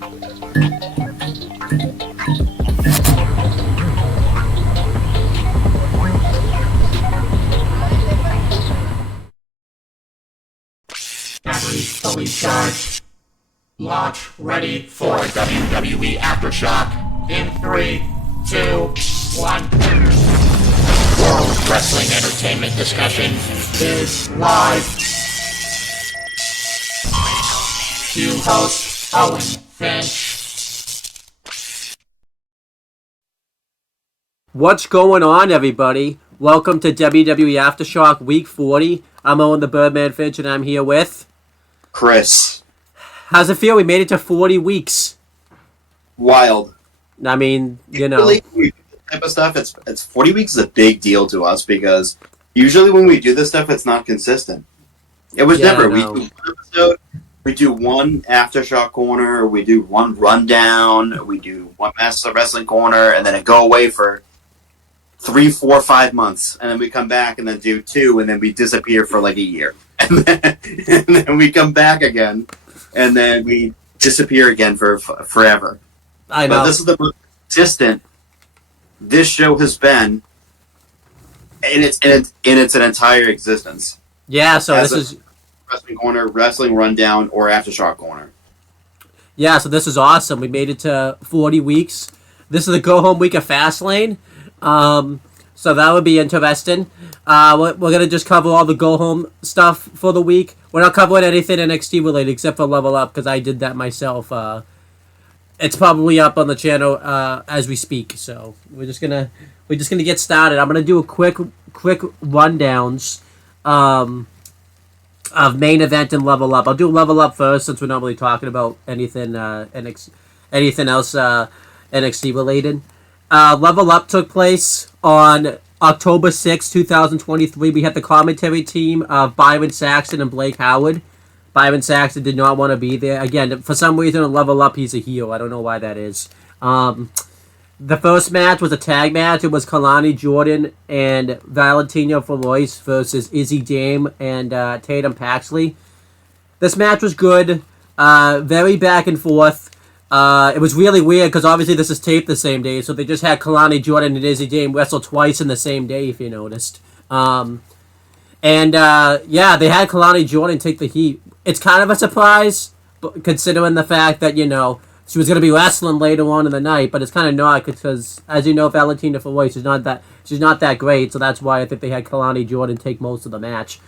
Batteries fully charged. Launch ready for WWE Aftershock in 3, 2, 1. World Wrestling Entertainment Discussion is live. Cue host Owen Finch. What's going on, everybody? Welcome to WWE Aftershock Week 40. I'm Owen the Birdman Finch, and I'm here with Chris. How's it feel? We made it to 40 weeks. Wild. I mean, you know. Usually when we do this type of stuff, it's 40 weeks is a big deal to us because usually when we do this stuff, it's not consistent. It was never. We do one episode, we do one Aftershock corner, we do one rundown, we do one Master Wrestling corner, and then it go away for 3, 4, 5 months, and then we come back and then do 2, and then we disappear for like a year. And then we come back again, and then we disappear again for forever. I know. But this is the most consistent this show has been in its entire existence. Yeah, so this is Wrestling Corner, Wrestling Rundown, or Aftershock Corner. Yeah, so this is awesome. We made it to 40 weeks. This is the go-home week of Fastlane. So that would be interesting. We're going to just cover all the go-home stuff for the week. We're not covering anything NXT related except for Level Up because I did that myself. It's probably up on the channel as we speak. So we're just gonna get started. I'm gonna do a quick rundowns of main event and Level Up. I'll do Level Up first since we're not really talking about anything anything else NXT related. Level Up took place on October 6, 2023. We had the commentary team of Byron Saxton and Blake Howard. Byron Saxton did not want to be there. Again, for some reason on Level Up, he's a heel. I don't know why that is. The first match was a tag match. It was Kalani Jordan and Valentina Feroz versus Izzy Dame and Tatum Paxley. This match was good. Very back and forth. It was really weird because obviously this is taped the same day, so they just had Kalani Jordan and Izzy Dame wrestle twice in the same day, if you noticed. Yeah, they had Kalani Jordan take the heat. It's kind of a surprise, considering the fact that, you know, she was going to be wrestling later on in the night, but it's kind of not because, as you know, Valentina Feroz, she's not that great, so that's why I think they had Kalani Jordan take most of the match.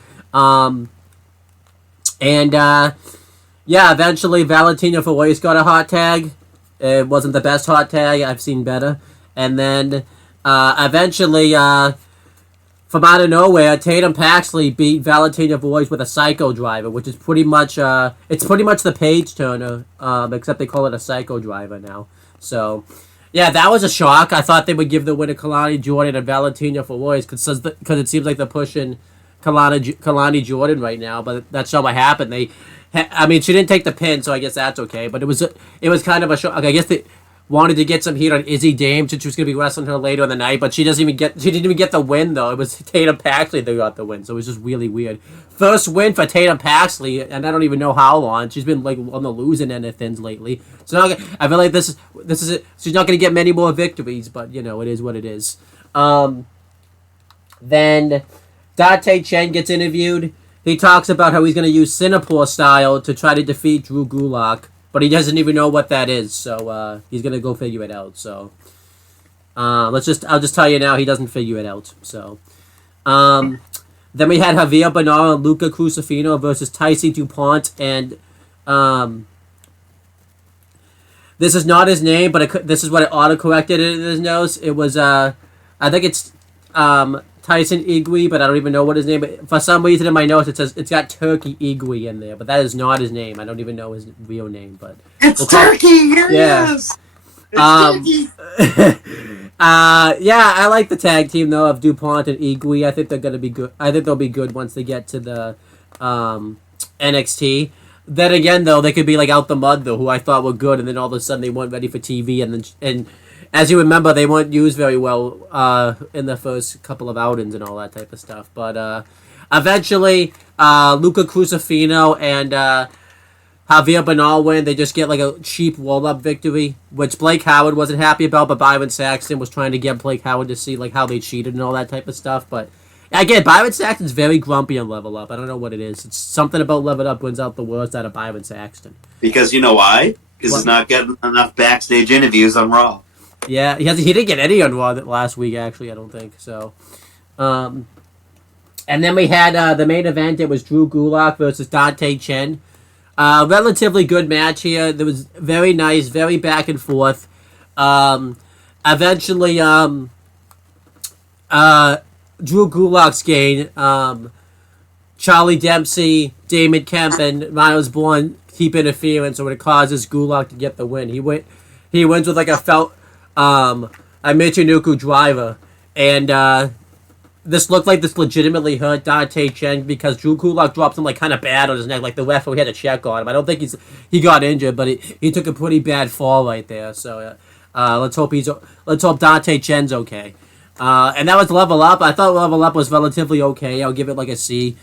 Yeah, eventually Valentina Feroz got a hot tag. It wasn't the best hot tag. I've seen better. And then eventually, from out of nowhere, Tatum Paxley beat Valentina Feroz with a Psycho Driver, which is pretty much it's pretty much the page turner, except they call it a Psycho Driver now. So, yeah, that was a shock. I thought they would give the win to Kalani Jordan and Valentina Feroz because it seems like they're pushing Kalani Jordan right now, but that's not what happened. I mean, she didn't take the pin, so I guess that's okay. But it was kind of a shock. I guess they wanted to get some heat on Izzy Dame since she was going to be wrestling her later in the night, but she didn't even get the win though. It was Tatum Paxley that got the win, so it was just really weird. First win for Tatum Paxley, and I don't even know how long. She's been like on the losing end of things lately. So I feel like this is it. She's not going to get many more victories, but you know it is what it is. Then Dante Chen gets interviewed. He talks about how he's going to use Singapore style to try to defeat Drew Gulak, but he doesn't even know what that is, so he's going to go figure it out. So I'll just tell you now, he doesn't figure it out. So then we had Javier Bernal and Luca Crucifino versus Tyson DuPont, and this is not his name, but this is what it auto-corrected in his notes. It was I think it's Tyson Igwe, but I don't even know what his name is. For some reason in my notes it says it's got Turkey Igwe in there, but that is not his name. I don't even know his real name, but it's Turkey. Here he is. It's Turkey. Yeah, I like the tag team though of DuPont and Igwe. I think they're gonna be good. I think they'll be good once they get to the NXT. Then again, though, they could be like Out the Mud though, who I thought were good, and then all of a sudden they weren't ready for TV, and as you remember, they weren't used very well in the first couple of outings and all that type of stuff. But eventually, Luca Crucifino and Javier Bernal win. They just get like a cheap roll-up victory, which Blake Howard wasn't happy about, but Byron Saxton was trying to get Blake Howard to see like how they cheated and all that type of stuff. But again, Byron Saxton's very grumpy on Level Up. I don't know what it is. It's something about Level Up brings out the worst out of Byron Saxton. Because you know why? Because he's not getting enough backstage interviews on Raw. Yeah, he didn't get any on Raw last week, actually, I don't think. So, and then we had the main event. It was Drew Gulak versus Dante Chen. Relatively good match here. It was very nice, very back and forth. Eventually, Drew Gulak's gain. Charlie Dempsey, Damon Kemp, and Miles Bourne keep interference, so it causes Gulak to get the win. He wins with like a Michinoku driver, and this looked like this legitimately hurt Dante Chen because Drew Gulak dropped him like kind of bad on his neck, like the referee had to check on him. I don't think he got injured, but he took a pretty bad fall right there. So let's hope Dante Chen's okay. And that was Level Up. I thought Level Up was relatively okay. I'll give it like a C.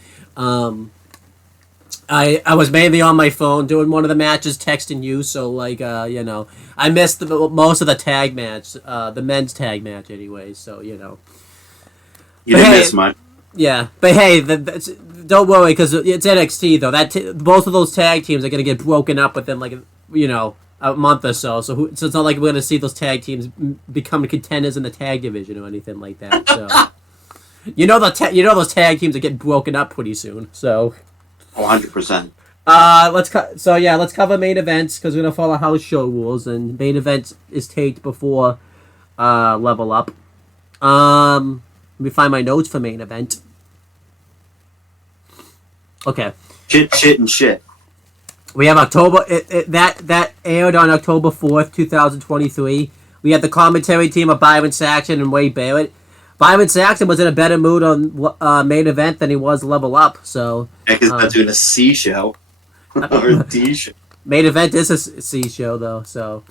I was mainly on my phone doing one of the matches, texting you, so like I missed most of the tag match, the men's tag match anyway. So you didn't miss much. Yeah, but hey, don't worry because it's NXT though. Both of those tag teams are gonna get broken up within like a month or so. So it's not like we're gonna see those tag teams become contenders in the tag division or anything like that. So those tag teams are getting broken up pretty soon. So. 100%. Let's cover main events because we're gonna follow house show rules, and main event is taped before Level Up. Let me find my notes for main event. Okay. Shit. We have October. That aired on October 4th, 2023. We had the commentary team of Byron Saxton and Wade Barrett. Byron Saxton was in a better mood on main event than he was Level Up. So because not doing a C show or a D show. Main event is a C show though. So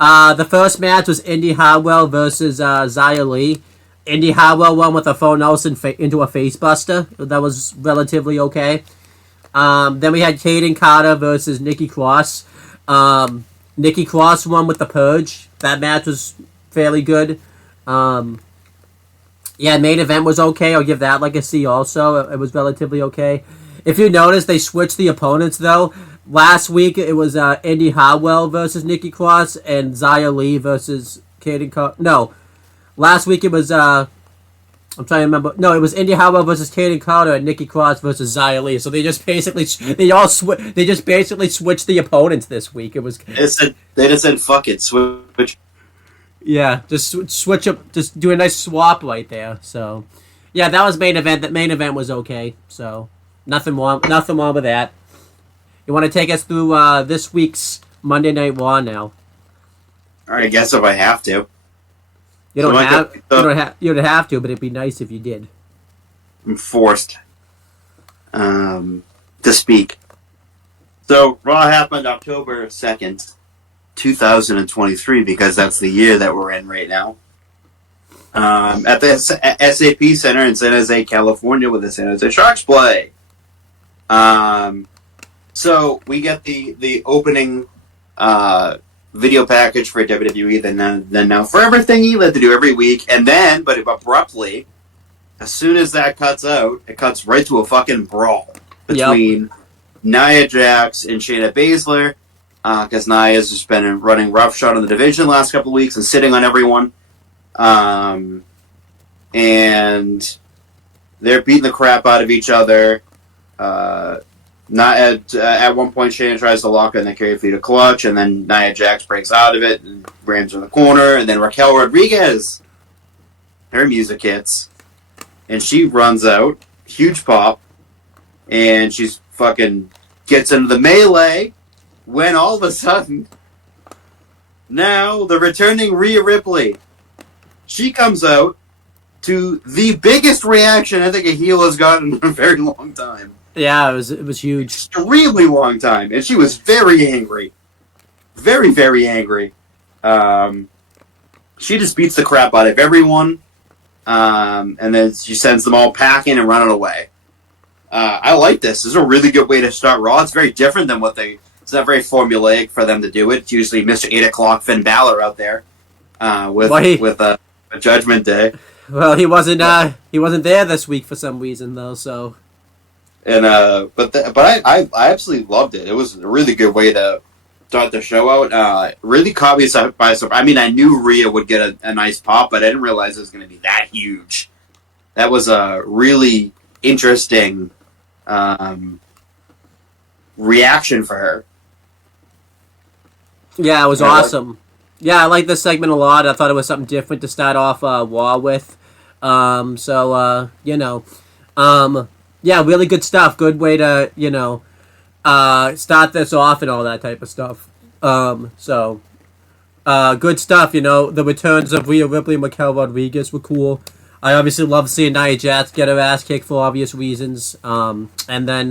the first match was Indy Hartwell versus Xia Li. Indy Hartwell won with a full Nelson into a facebuster. That was relatively okay. Then we had Kaden Carter versus Nikki Cross. Nikki Cross won with the Purge. That match was fairly good. Yeah, main event was okay. I'll give that like a C also. It was relatively okay. If you notice, they switched the opponents, though. Last week, it was Indy Hartwell versus Nikki Cross and Xia Li versus Kaden Carter. No. Last week, it was... I'm trying to remember. No, it was Indy Hartwell versus Kaden Carter and Nikki Cross versus Xia Li. So they just basically... They just basically switched the opponents this week. It was... They just said, fuck it, switch... Yeah, just switch up, just do a nice swap right there. So, yeah, that was main event. That main event was okay. So, nothing wrong with that. You want to take us through this week's Monday Night Raw now? All right, I guess if I have to. You don't have to, but it'd be nice if you did. I'm forced to speak. So, Raw happened October 2nd. 2023 because that's the year that we're in right now. At the SAP Center in San Jose, California, with the San Jose Sharks play. So we get the opening video package for WWE, then now Forever thingy that they do every week, and then, but abruptly, as soon as that cuts out, it cuts right to a fucking brawl between Nia Jax and Shayna Baszler. Because Nia's just been running roughshod on the division the last couple of weeks and sitting on everyone. And they're beating the crap out of each other. Not at one point, Shayna tries to lock her in the carry feed a clutch, and then Nia Jax breaks out of it and rams her in the corner. And then Raquel Rodriguez, her music hits, and she runs out. Huge pop. And she's fucking gets into the melee. When all of a sudden, now the returning Rhea Ripley, she comes out to the biggest reaction I think a heel has gotten in a very long time. Yeah, it was huge. Extremely long time. And she was very angry. Very, very angry. She just beats the crap out of everyone. And then she sends them all packing and running away. I like this. This is a really good way to start Raw. It's very different than what they. It's not very formulaic for them to do it. It's usually Mr. 8 O'Clock Finn Balor out there with a Judgment Day. Well, he wasn't there this week for some reason though. So, and I absolutely loved it. It was a really good way to start the show out. Really caught me by surprise. I mean, I knew Rhea would get a nice pop, but I didn't realize it was going to be that huge. That was a really interesting reaction for her. Yeah, it was awesome. Yeah, I liked this segment a lot. I thought it was something different to start off Raw with. Yeah, really good stuff. Good way to, start this off and all that type of stuff. Good stuff, The returns of Rhea Ripley and Raquel Rodriguez were cool. I obviously love seeing Nia Jax get her ass kicked for obvious reasons. And then,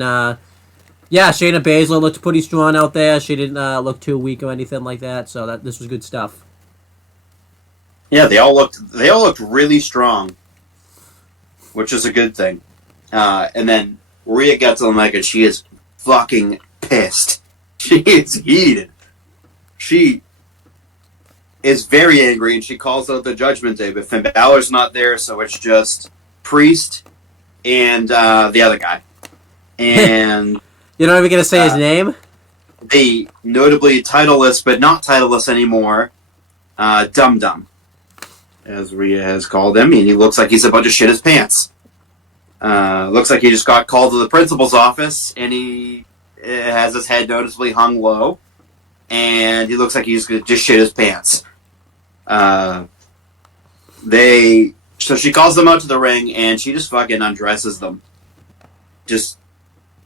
Shayna Baszler looked pretty strong out there. She didn't look too weak or anything like that. So this was good stuff. Yeah, they all looked really strong, which is a good thing. And then Rhea gets on the mic and she is fucking pissed. She is heated. She is very angry and she calls out the Judgment Day, but Finn Balor's not there, so it's just Priest and the other guy. And you're not even going to say his name? The notably titleless, but not titleless anymore, Dum Dum, as Rhea has called him, and he looks like he's about to shit his pants. Looks like he just got called to the principal's office, and he has his head noticeably hung low, and he looks like he's going to just shit his pants. So she calls them out to the ring, and she just fucking undresses them.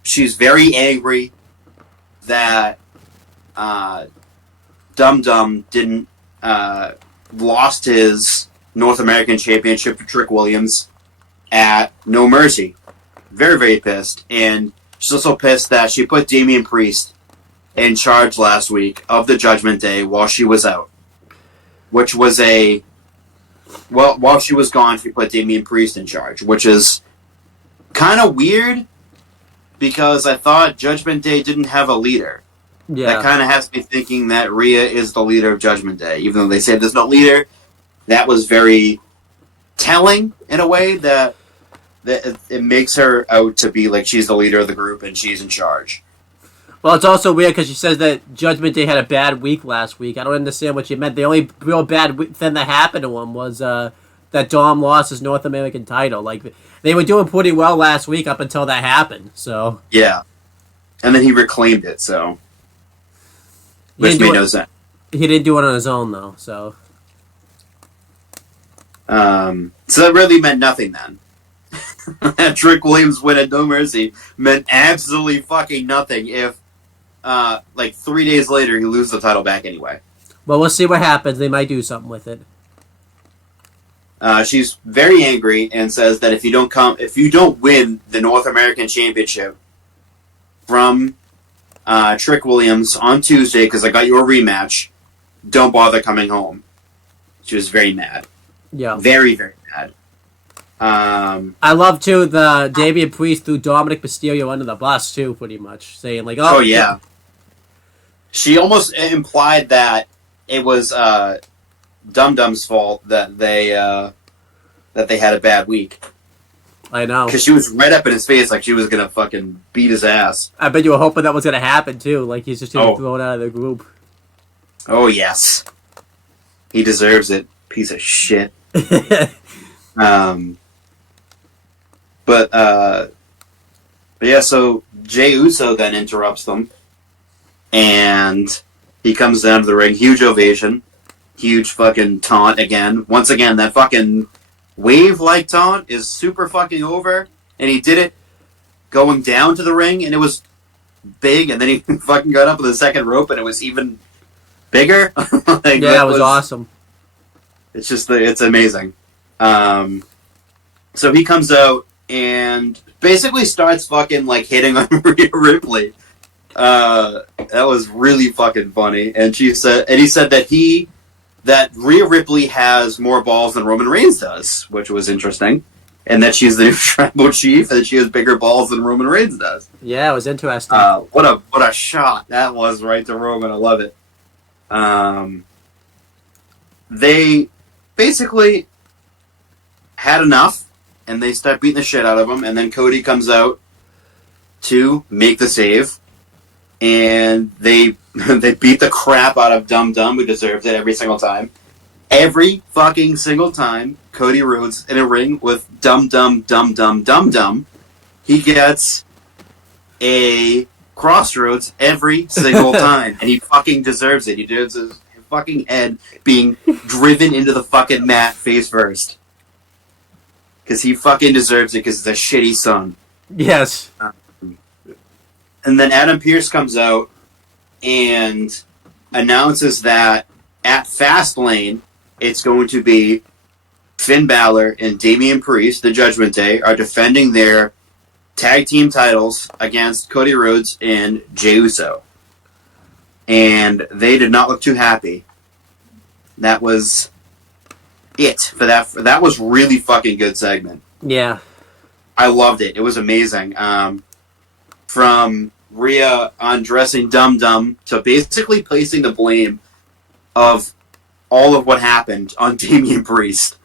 She's very angry that Dum Dum didn't lost his North American Championship to Trick Williams at No Mercy. Very, very pissed. And she's also pissed that she put Damian Priest in charge last week of the Judgment Day while she was out. Which was while she was gone, she put Damian Priest in charge, which is kind of weird because I thought Judgment Day didn't have a leader. Yeah. That kind of has me thinking that Rhea is the leader of Judgment Day. Even though they said there's no leader, that was very telling in a way that it makes her out to be like she's the leader of the group and she's in charge. Well, it's also weird because she says that Judgment Day had a bad week last week. I don't understand what she meant. The only real bad thing that happened to him was that Dom lost his North American title. Like, they were doing pretty well last week up until that happened. So yeah, and then he reclaimed it. So which made no sense. He didn't do it on his own though. So that really meant nothing then. Trick Williams win at No Mercy meant absolutely fucking nothing if 3 days later he loses the title back anyway. Well, we'll see what happens. They might do something with it. She's very angry and says that if you don't win the North American Championship from Trick Williams on Tuesday because I got you a rematch, don't bother coming home. She was very mad. Yeah. Very, very mad. I love, too, the Damian Priest threw Dominic Mysterio under the bus, too, pretty much. Saying, like, oh yeah. She almost implied that it was Dum Dum's fault that they had a bad week. I know. Because she was right up in his face like she was going to fucking beat his ass. I bet you were hoping that was going to happen, too. Like, he's just getting thrown out of the group. Oh, yes. He deserves it. Piece of shit. But yeah, so Jey Uso then interrupts them, and he comes down to the ring, huge ovation, huge fucking taunt again. Once again, that fucking wave-like taunt is super fucking over, and he did it going down to the ring, and it was big, and then he fucking got up on the second rope, and it was even bigger. Like, yeah, it was awesome. It's just, it's amazing. So he comes out and basically starts fucking, like, hitting on Rhea Ripley. That was really fucking funny. And he said that Rhea Ripley has more balls than Roman Reigns does, which was interesting. and that she's the new tribal chief, and that she has bigger balls than Roman Reigns does. Yeah, it was interesting. What a shot that was right to Roman. I love it. They basically had enough, and they start beating the shit out of him, and then Cody comes out to make the save, and they beat the crap out of Dum Dum, who deserves it every single time. Every fucking single time Cody Rhodes in a ring with Dum Dum, he gets a crossroads every single time, and he fucking deserves it. He deserves his fucking head being driven into the fucking mat face first. Because he fucking deserves it because it's a shitty son. Yes. And then Adam Pearce comes out and announces that at Fastlane, it's going to be Finn Balor and Damian Priest, the Judgment Day, are defending their tag team titles against Cody Rhodes and Jey Uso. And they did not look too happy. That was it for that. That was really fucking good segment. Yeah. I loved it. It was amazing. From Rhea undressing Dum Dum to basically placing the blame of all of what happened on Damian Priest.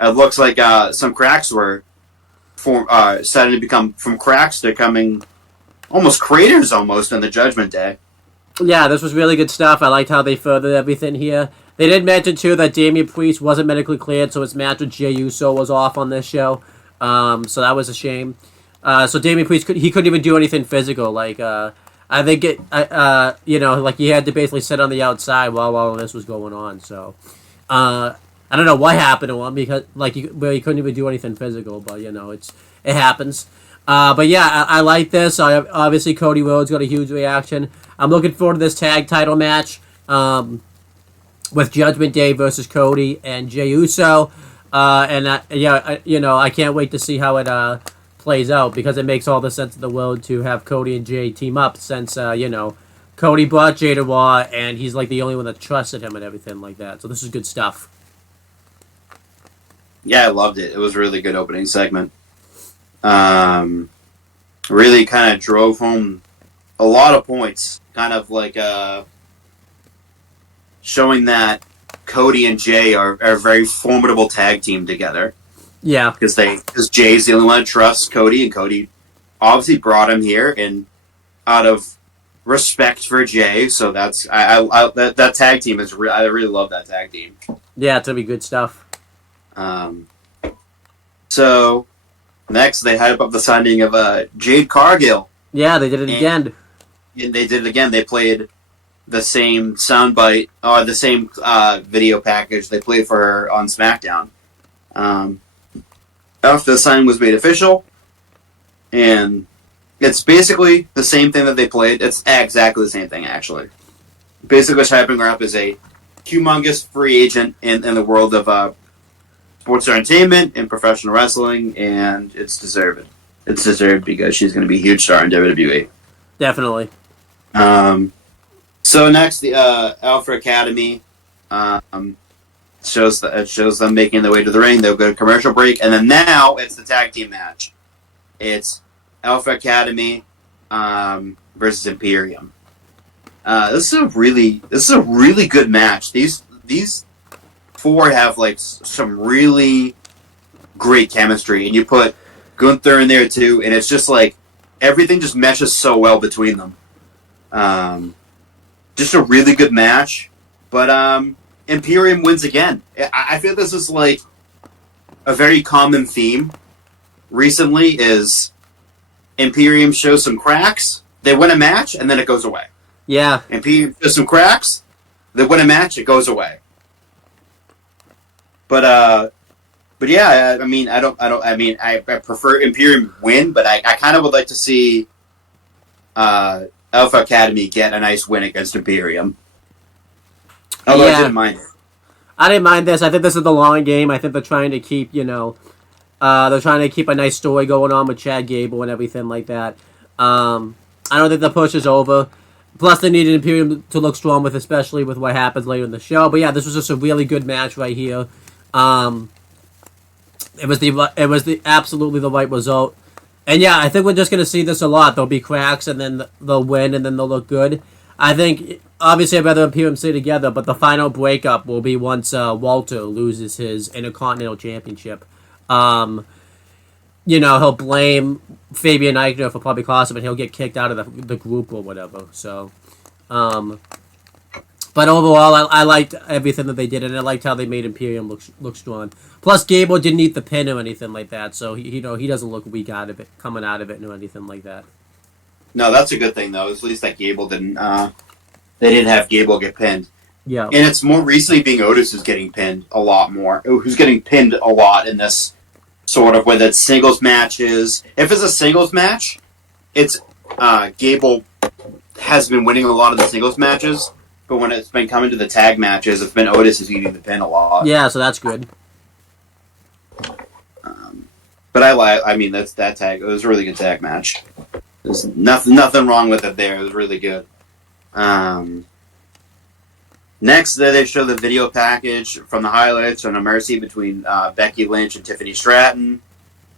It looks like some cracks were starting to become from cracks to coming almost craters almost on the Judgment Day. Yeah, this was really good stuff. I liked how they furthered everything here. They did mention, too, that Damian Priest wasn't medically cleared, so his match with Jey Uso was off on this show. So that was a shame. So Damian Priest, he couldn't even do anything physical. Like, I think like he had to basically sit on the outside while all this was going on. So, I don't know what happened to him because, like, he couldn't even do anything physical, but, it happens. But yeah, I like this. Obviously, Cody Rhodes got a huge reaction. I'm looking forward to this tag title match with Judgment Day versus Cody and Jey Uso. I can't wait to see how it plays out because it makes all the sense in the world to have Cody and Jey team up since, Cody brought Jey to Raw and he's like the only one that trusted him and everything like that. So this is good stuff. Yeah, I loved it. It was a really good opening segment. Really kind of drove home a lot of points. Kind of like showing that Cody and Jey are a very formidable tag team together. Yeah. Because Jay's the only one that trusts Cody, and Cody obviously brought him here and out of respect for Jey. So that's that tag team is I really love that tag team. Yeah, it's gonna be good stuff. So next they hype up the signing of Jade Cargill. Yeah, they did it again. They did it again. They played the same soundbite or the same video package they played for her on SmackDown. After the signing was made official, and it's basically the same thing that they played. It's exactly the same thing, actually. Basically, what's hyping her up is a humongous free agent in the world of sports entertainment and professional wrestling, and it's deserved. It's deserved because she's going to be a huge star in WWE. Definitely. So next, the Alpha Academy shows them making their way to the ring. They'll go to commercial break, and then now it's the tag team match. It's Alpha Academy versus Imperium. This is a really good match. These four have like some really great chemistry, and you put Gunther in there too, and it's just like everything just meshes so well between them. Just a really good match, but Imperium wins again. I feel this is like a very common theme recently is Imperium shows some cracks, they win a match, and then it goes away. Yeah. Imperium shows some cracks, they win a match, it goes away. But yeah, I prefer Imperium win, but I kind of would like to see Alpha Academy get a nice win against Imperium. Although I didn't mind it. I didn't mind this. I think this is the long game. I think they're trying to keep, they're trying to keep a nice story going on with Chad Gable and everything like that. I don't think the push is over. Plus, they needed Imperium to look strong with, especially with what happens later in the show. But yeah, this was just a really good match right here. It was the absolutely the right result. And yeah, I think we're just gonna see this a lot. There'll be cracks, and then they'll win, and then they'll look good. I think obviously I'd rather appear them stay together, but the final breakup will be once Walter loses his Intercontinental Championship. He'll blame Fabian Eichner for probably costing him, and he'll get kicked out of the group or whatever. So, but overall, I liked everything that they did, and I liked how they made Imperium look strong. Plus, Gable didn't eat the pin or anything like that, so he doesn't look weak out of it, coming out of it, or anything like that. No, that's a good thing though. At least that Gable didn't. They didn't have Gable get pinned. Yeah, and it's more recently being Otis who's getting pinned a lot more. Who's getting pinned a lot in this sort of, whether it's singles matches. If it's a singles match, it's Gable has been winning a lot of the singles matches. But when it's been coming to the tag matches, it's been Otis who's eating the pin a lot. Yeah, so that's good. But I mean, that tag. It was a really good tag match. There's nothing wrong with it there. It was really good. Next, they show the video package from the highlights on a Mercy between Becky Lynch and Tiffany Stratton.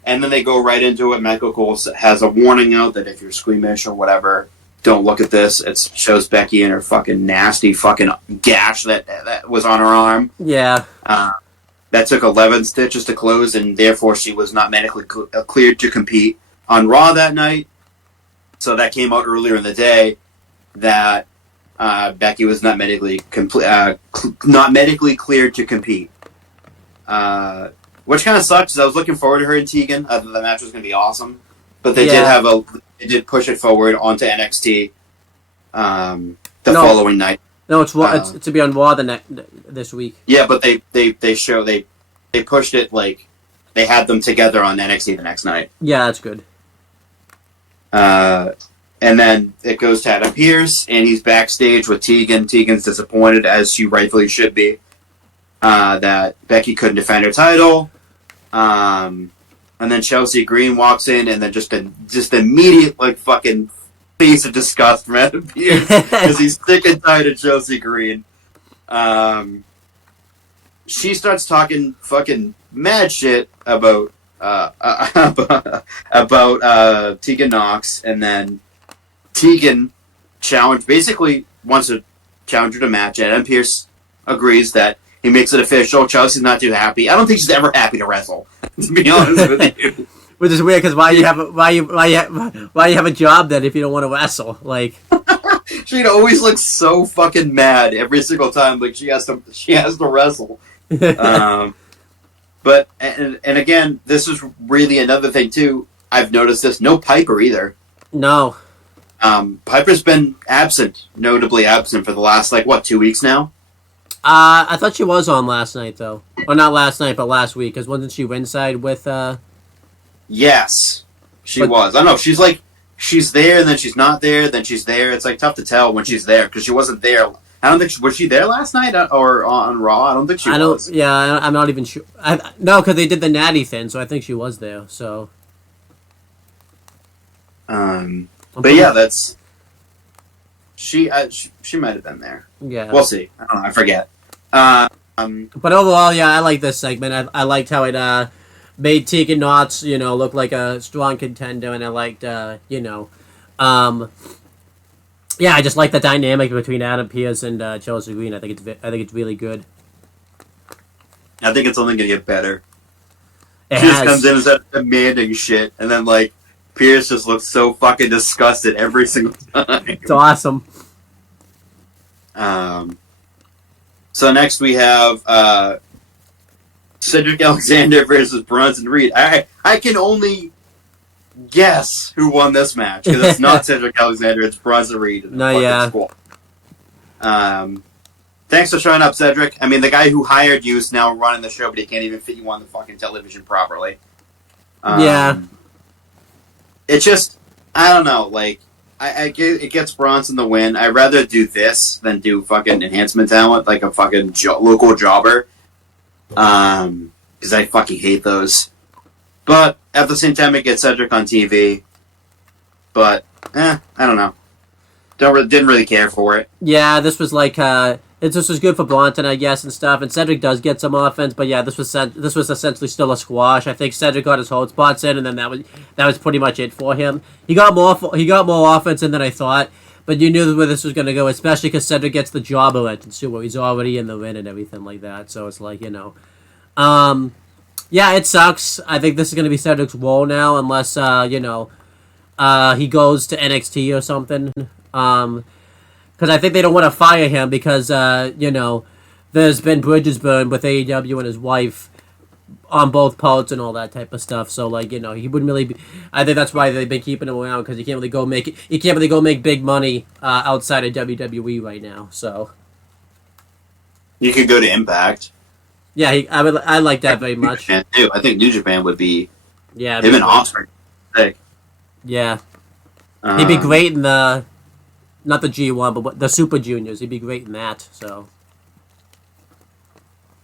And then they go right into it. Michael Cole has a warning out that if you're squeamish or whatever, don't look at this. It shows Becky in her fucking nasty fucking gash that was on her arm. Yeah. That took 11 stitches to close, and therefore she was not medically cleared to compete on Raw that night. So that came out earlier in the day that Becky was not medically cleared to compete. Which kind of sucks, because I was looking forward to her and Tegan. The match was going to be awesome. But they did push it forward onto NXT following night. No, it's to be on Raw this week. Yeah, but they pushed it, like they had them together on NXT the next night. Yeah, that's good. And then it goes to Adam Pearce, and he's backstage with Tegan. Tegan's disappointed, as she rightfully should be, that Becky couldn't defend her title. And then Chelsea Green walks in, and then just immediate, like, fucking face of disgust from Adam Pearce, because he's sick and tired of Chelsea Green. She starts talking fucking mad shit about Tegan Knox, and then Tegan basically wants to challenge her to match, and Adam Pearce agrees that he makes it official. Chelsea's not too happy. I don't think she's ever happy to wrestle, to be honest with you. Which is weird, because why you have a job then if you don't want to wrestle? Like, she'd always look so fucking mad every single time, like she has to wrestle. But and again, this is really another thing too. I've noticed this. No Piper either. No. Piper's been notably absent for the last 2 weeks now. I thought she was on last night though, or not last night, but last week. Because wasn't she ringside with? Yes, she was. I don't know. She's there, and then she's not there. Then she's there. It's tough to tell when she's there because she wasn't there. I don't think was she there last night or on Raw. I don't think she was. Yeah, I'm not even sure. No, because they did the Natty thing, so I think she was there. So. But yeah, that's she might have been there. Yeah, we'll see. I don't know. I forget. But overall, yeah, I like this segment. I liked how it made Tegan Knox, look like a strong contender, and I liked, yeah, I just like the dynamic between Adam Pearce and Chelsea Green. I think it's really good. I think it's only gonna get better. She just comes in and starts demanding shit, and then Pearce just looks so fucking disgusted every single time. It's awesome. So next we have Cedric Alexander versus Bronson Reed. I can only guess who won this match, because it's not Cedric Alexander, it's Bronson Reed. No, yeah. Thanks for showing up, Cedric. I mean, the guy who hired you is now running the show, but he can't even fit you on the fucking television properly. Yeah. It's just, I don't know, it gets Bronson the win. I'd rather do this than do fucking enhancement talent, like a fucking local jobber. Because I fucking hate those. But at the same time, it gets Cedric on TV. But, I don't know. Didn't really care for it. Yeah, this was this was good for Bronson, I guess, and stuff. And Cedric does get some offense, but yeah, this was essentially still a squash. I think Cedric got his hold spots in, and then that was pretty much it for him. He got more offense in than I thought, but you knew where this was going to go, especially because Cedric gets the jobber entrance too, where he's already in the ring and everything like that. So it's like, yeah, it sucks. I think this is going to be Cedric's role now, unless he goes to NXT or something. Because I think they don't want to fire him because, there's been bridges burned with AEW and his wife on both parts and all that type of stuff. So, he wouldn't really be... I think that's why they've been keeping him around, because he can't really go make big money outside of WWE right now, so... You could go to Impact. Yeah, I like that very much. Japan too. I think New Japan would be... Yeah. Him and Osprey. Yeah. He'd be great in the... Not the G1, but the Super Juniors. He'd be great in that, so...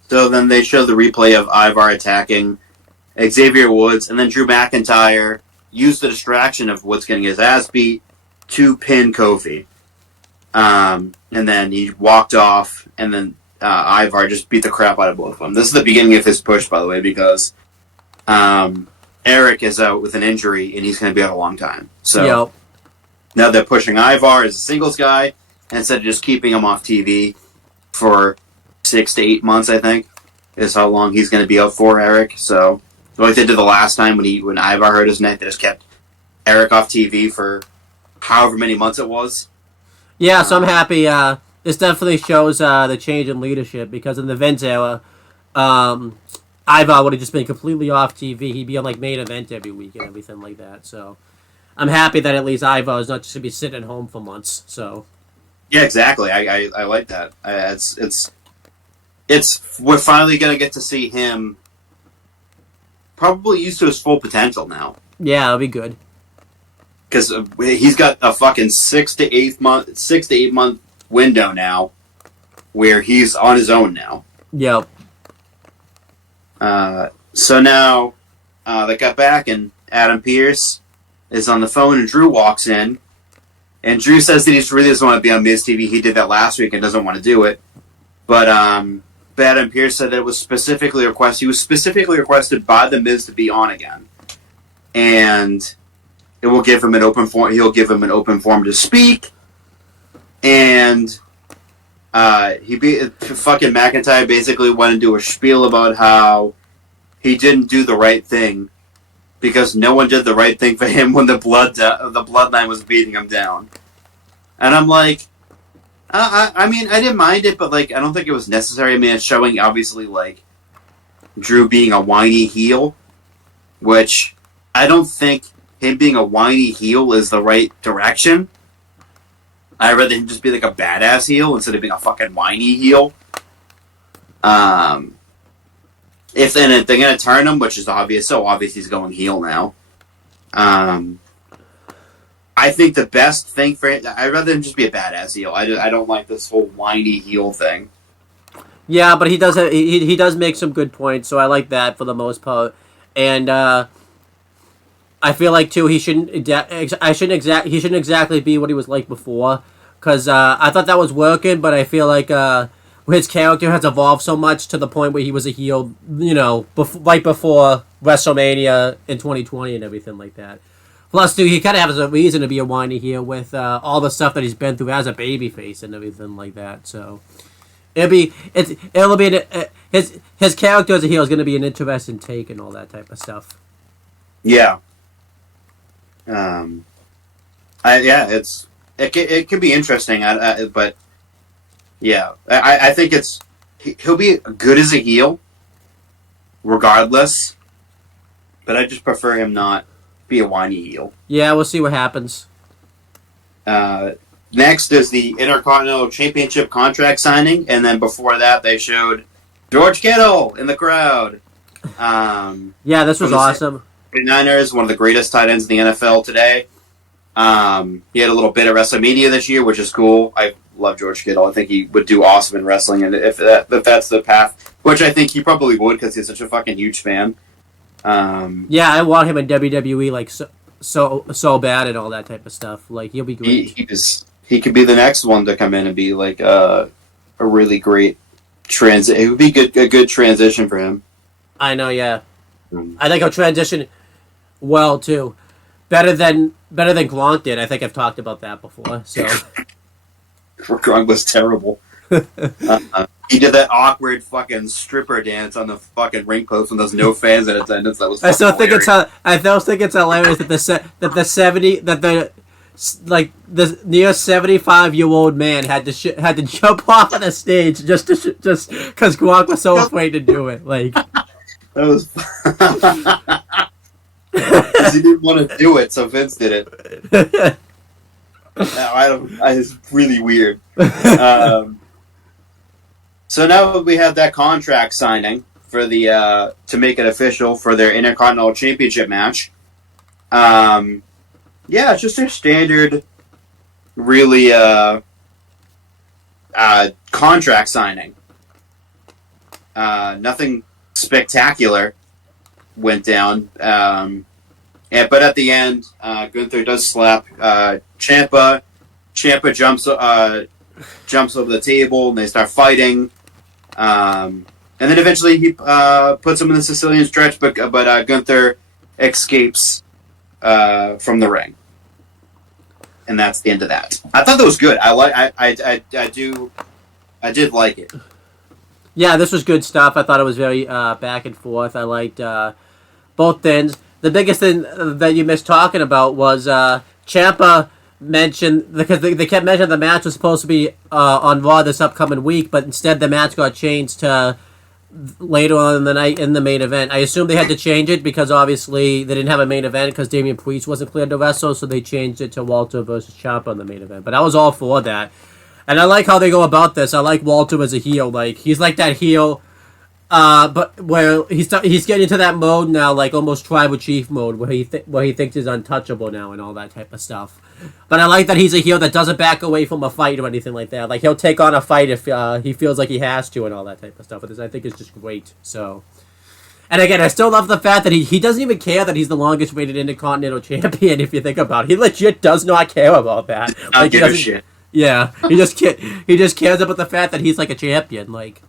So then they show the replay of Ivar attacking Xavier Woods, and then Drew McIntyre used the distraction of Woods getting his ass beat to pin Kofi. And then he walked off, and then Ivar just beat the crap out of both of them. This is the beginning of his push, by the way, because Eric is out with an injury, and he's going to be out a long time. So now they're pushing Ivar as a singles guy, instead of just keeping him off TV for 6 to 8 months, I think, is how long he's going to be out for, Eric. So, like they did the last time when Ivar hurt his neck, they just kept Eric off TV for however many months it was. Yeah, so I'm happy. This definitely shows the change in leadership, because in the Vince era, Ivar would have just been completely off TV. He'd be on main event every week and everything like that. So I'm happy that at least Ivar is not just going to be sitting at home for months. So yeah, exactly. I like that. We're finally going to get to see him probably used to his full potential now. Yeah, it'll be good. Because he's got a fucking 6 to 8 month window now where he's on his own now. Yep. So now they got back, and Adam Pearce is on the phone, and Drew walks in. And Drew says that he really doesn't want to be on Miz TV. He did that last week and doesn't want to do it. But Adam Pearce said that it was specifically requested. He was specifically requested by the Miz to be on again, and it will give him an open forum. He'll give him an open forum to speak, and fucking McIntyre basically went into a spiel about how he didn't do the right thing because no one did the right thing for him when the bloodline was beating him down, and I'm like. I mean, I didn't mind it, but, I don't think it was necessary. I mean, it's showing, obviously, Drew being a whiny heel, which I don't think him being a whiny heel is the right direction. I'd rather him just be, a badass heel instead of being a fucking whiny heel. If they're going to turn him, which is obvious, so obvious he's going heel now. I think the best thing for him, I'd rather him just be a badass heel. I don't like this whole whiny heel thing. Yeah, but he does make some good points, so I like that for the most part. And I feel like too he shouldn't exactly be what he was like before, because I thought that was working, but I feel like his character has evolved so much to the point where he was a heel, right before WrestleMania in 2020 and everything like that. Plus, too, he kind of has a reason to be a whiny heel with all the stuff that he's been through as a babyface and everything like that. So his character as a heel is going to be an interesting take and all that type of stuff. Yeah. It could be interesting. But yeah, I think he'll be good as a heel, regardless. But I just prefer him not be a whiny heel. Yeah, we'll see what happens. Next is the Intercontinental Championship contract signing, and then before that they showed George Kittle in the crowd. Yeah, this was awesome. 49ers, one of the greatest tight ends in the NFL today. He had a little bit of WrestleMania this year, which is cool. I love George Kittle. I think he would do awesome in wrestling, and if that's the path, which I think he probably would because he's such a fucking huge fan. Yeah, I want him in WWE so bad and all that type of stuff. He'll be great. He could be the next one to come in and be a really great it would be a good transition for him. I know, yeah. I think he'll transition well too. Better than Gronk did. I think I've talked about that before. So Gronk was terrible. He did that awkward fucking stripper dance on the fucking ring post when there's no fans in attendance. That was. I still think it's hilarious that the near 75-year-old man had to jump off of the stage just because Gronk was so afraid to do it. Like that was. He didn't want to do it, so Vince did it. It's really weird. So now we have that contract signing for the to make it official for their Intercontinental Championship match. Yeah, it's just a standard, really contract signing. Nothing spectacular went down. But at the end, Gunther does slap Ciampa. Ciampa jumps over the table, and they start fighting. And then eventually he puts him in the Sicilian stretch, but Gunther escapes from the ring, and that's the end of that. I thought that was good. I did like it. Yeah, this was good stuff. I thought it was very back and forth. I liked both ends. The biggest thing that you missed talking about was Ciampa mentioned, because they kept mentioning the match was supposed to be on Raw this upcoming week, but instead the match got changed to later on in the night in the main event. I assume they had to change it because obviously they didn't have a main event because Damian Priest wasn't cleared to wrestle, so they changed it to Walter versus Ciampa in the main event. But I was all for that. And I like how they go about this. I like Walter as a heel. Like, he's like that heel, but where he's getting into that mode now, like almost Tribal Chief mode, where he thinks he's untouchable now and all that type of stuff. But I like that he's a heel that doesn't back away from a fight or anything like that. Like, he'll take on a fight if he feels like he has to and all that type of stuff. But I think it's just great. So, and again, I still love the fact that he doesn't even care that he's the longest rated Intercontinental Champion. If you think about it, he legit does not care about that. Like, he doesn't. Shit. Yeah, he just cares about the fact that he's like a champion. Like,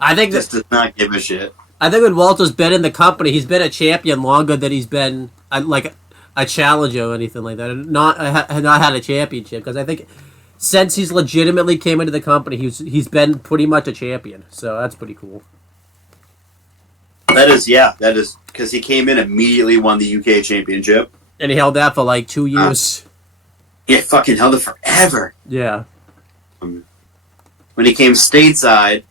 I think just does not give a shit. I think when Walter's been in the company, he's been a champion longer than he's been like a challenger or anything like that, and not had a championship. Because I think since he's legitimately came into the company, he's been pretty much a champion. So that's pretty cool. That is because he came in immediately won the UK championship, and he held that for like 2 years. Yeah, fucking held it forever. Yeah. When he came stateside,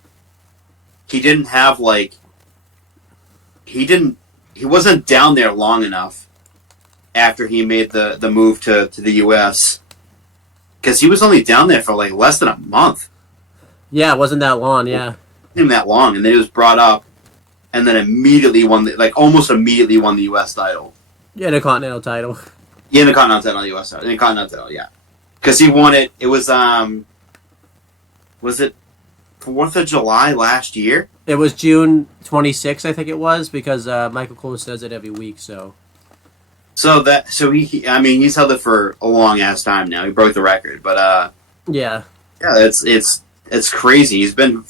he didn't have he wasn't down there long enough after he made the move to the US, because he was only down there for like less than a month. Yeah, it wasn't that long. Yeah, it wasn't that long, and then he was brought up, and then immediately almost immediately won the US title. Yeah, the Continental title. Yeah, the Continental US title. The Continental, yeah, because he won it. It was it 4th of July last year? It was June 26th, I think it was, because Michael Cole says it every week. So he's held it for a long ass time now. He broke the record, but yeah, it's crazy. He's been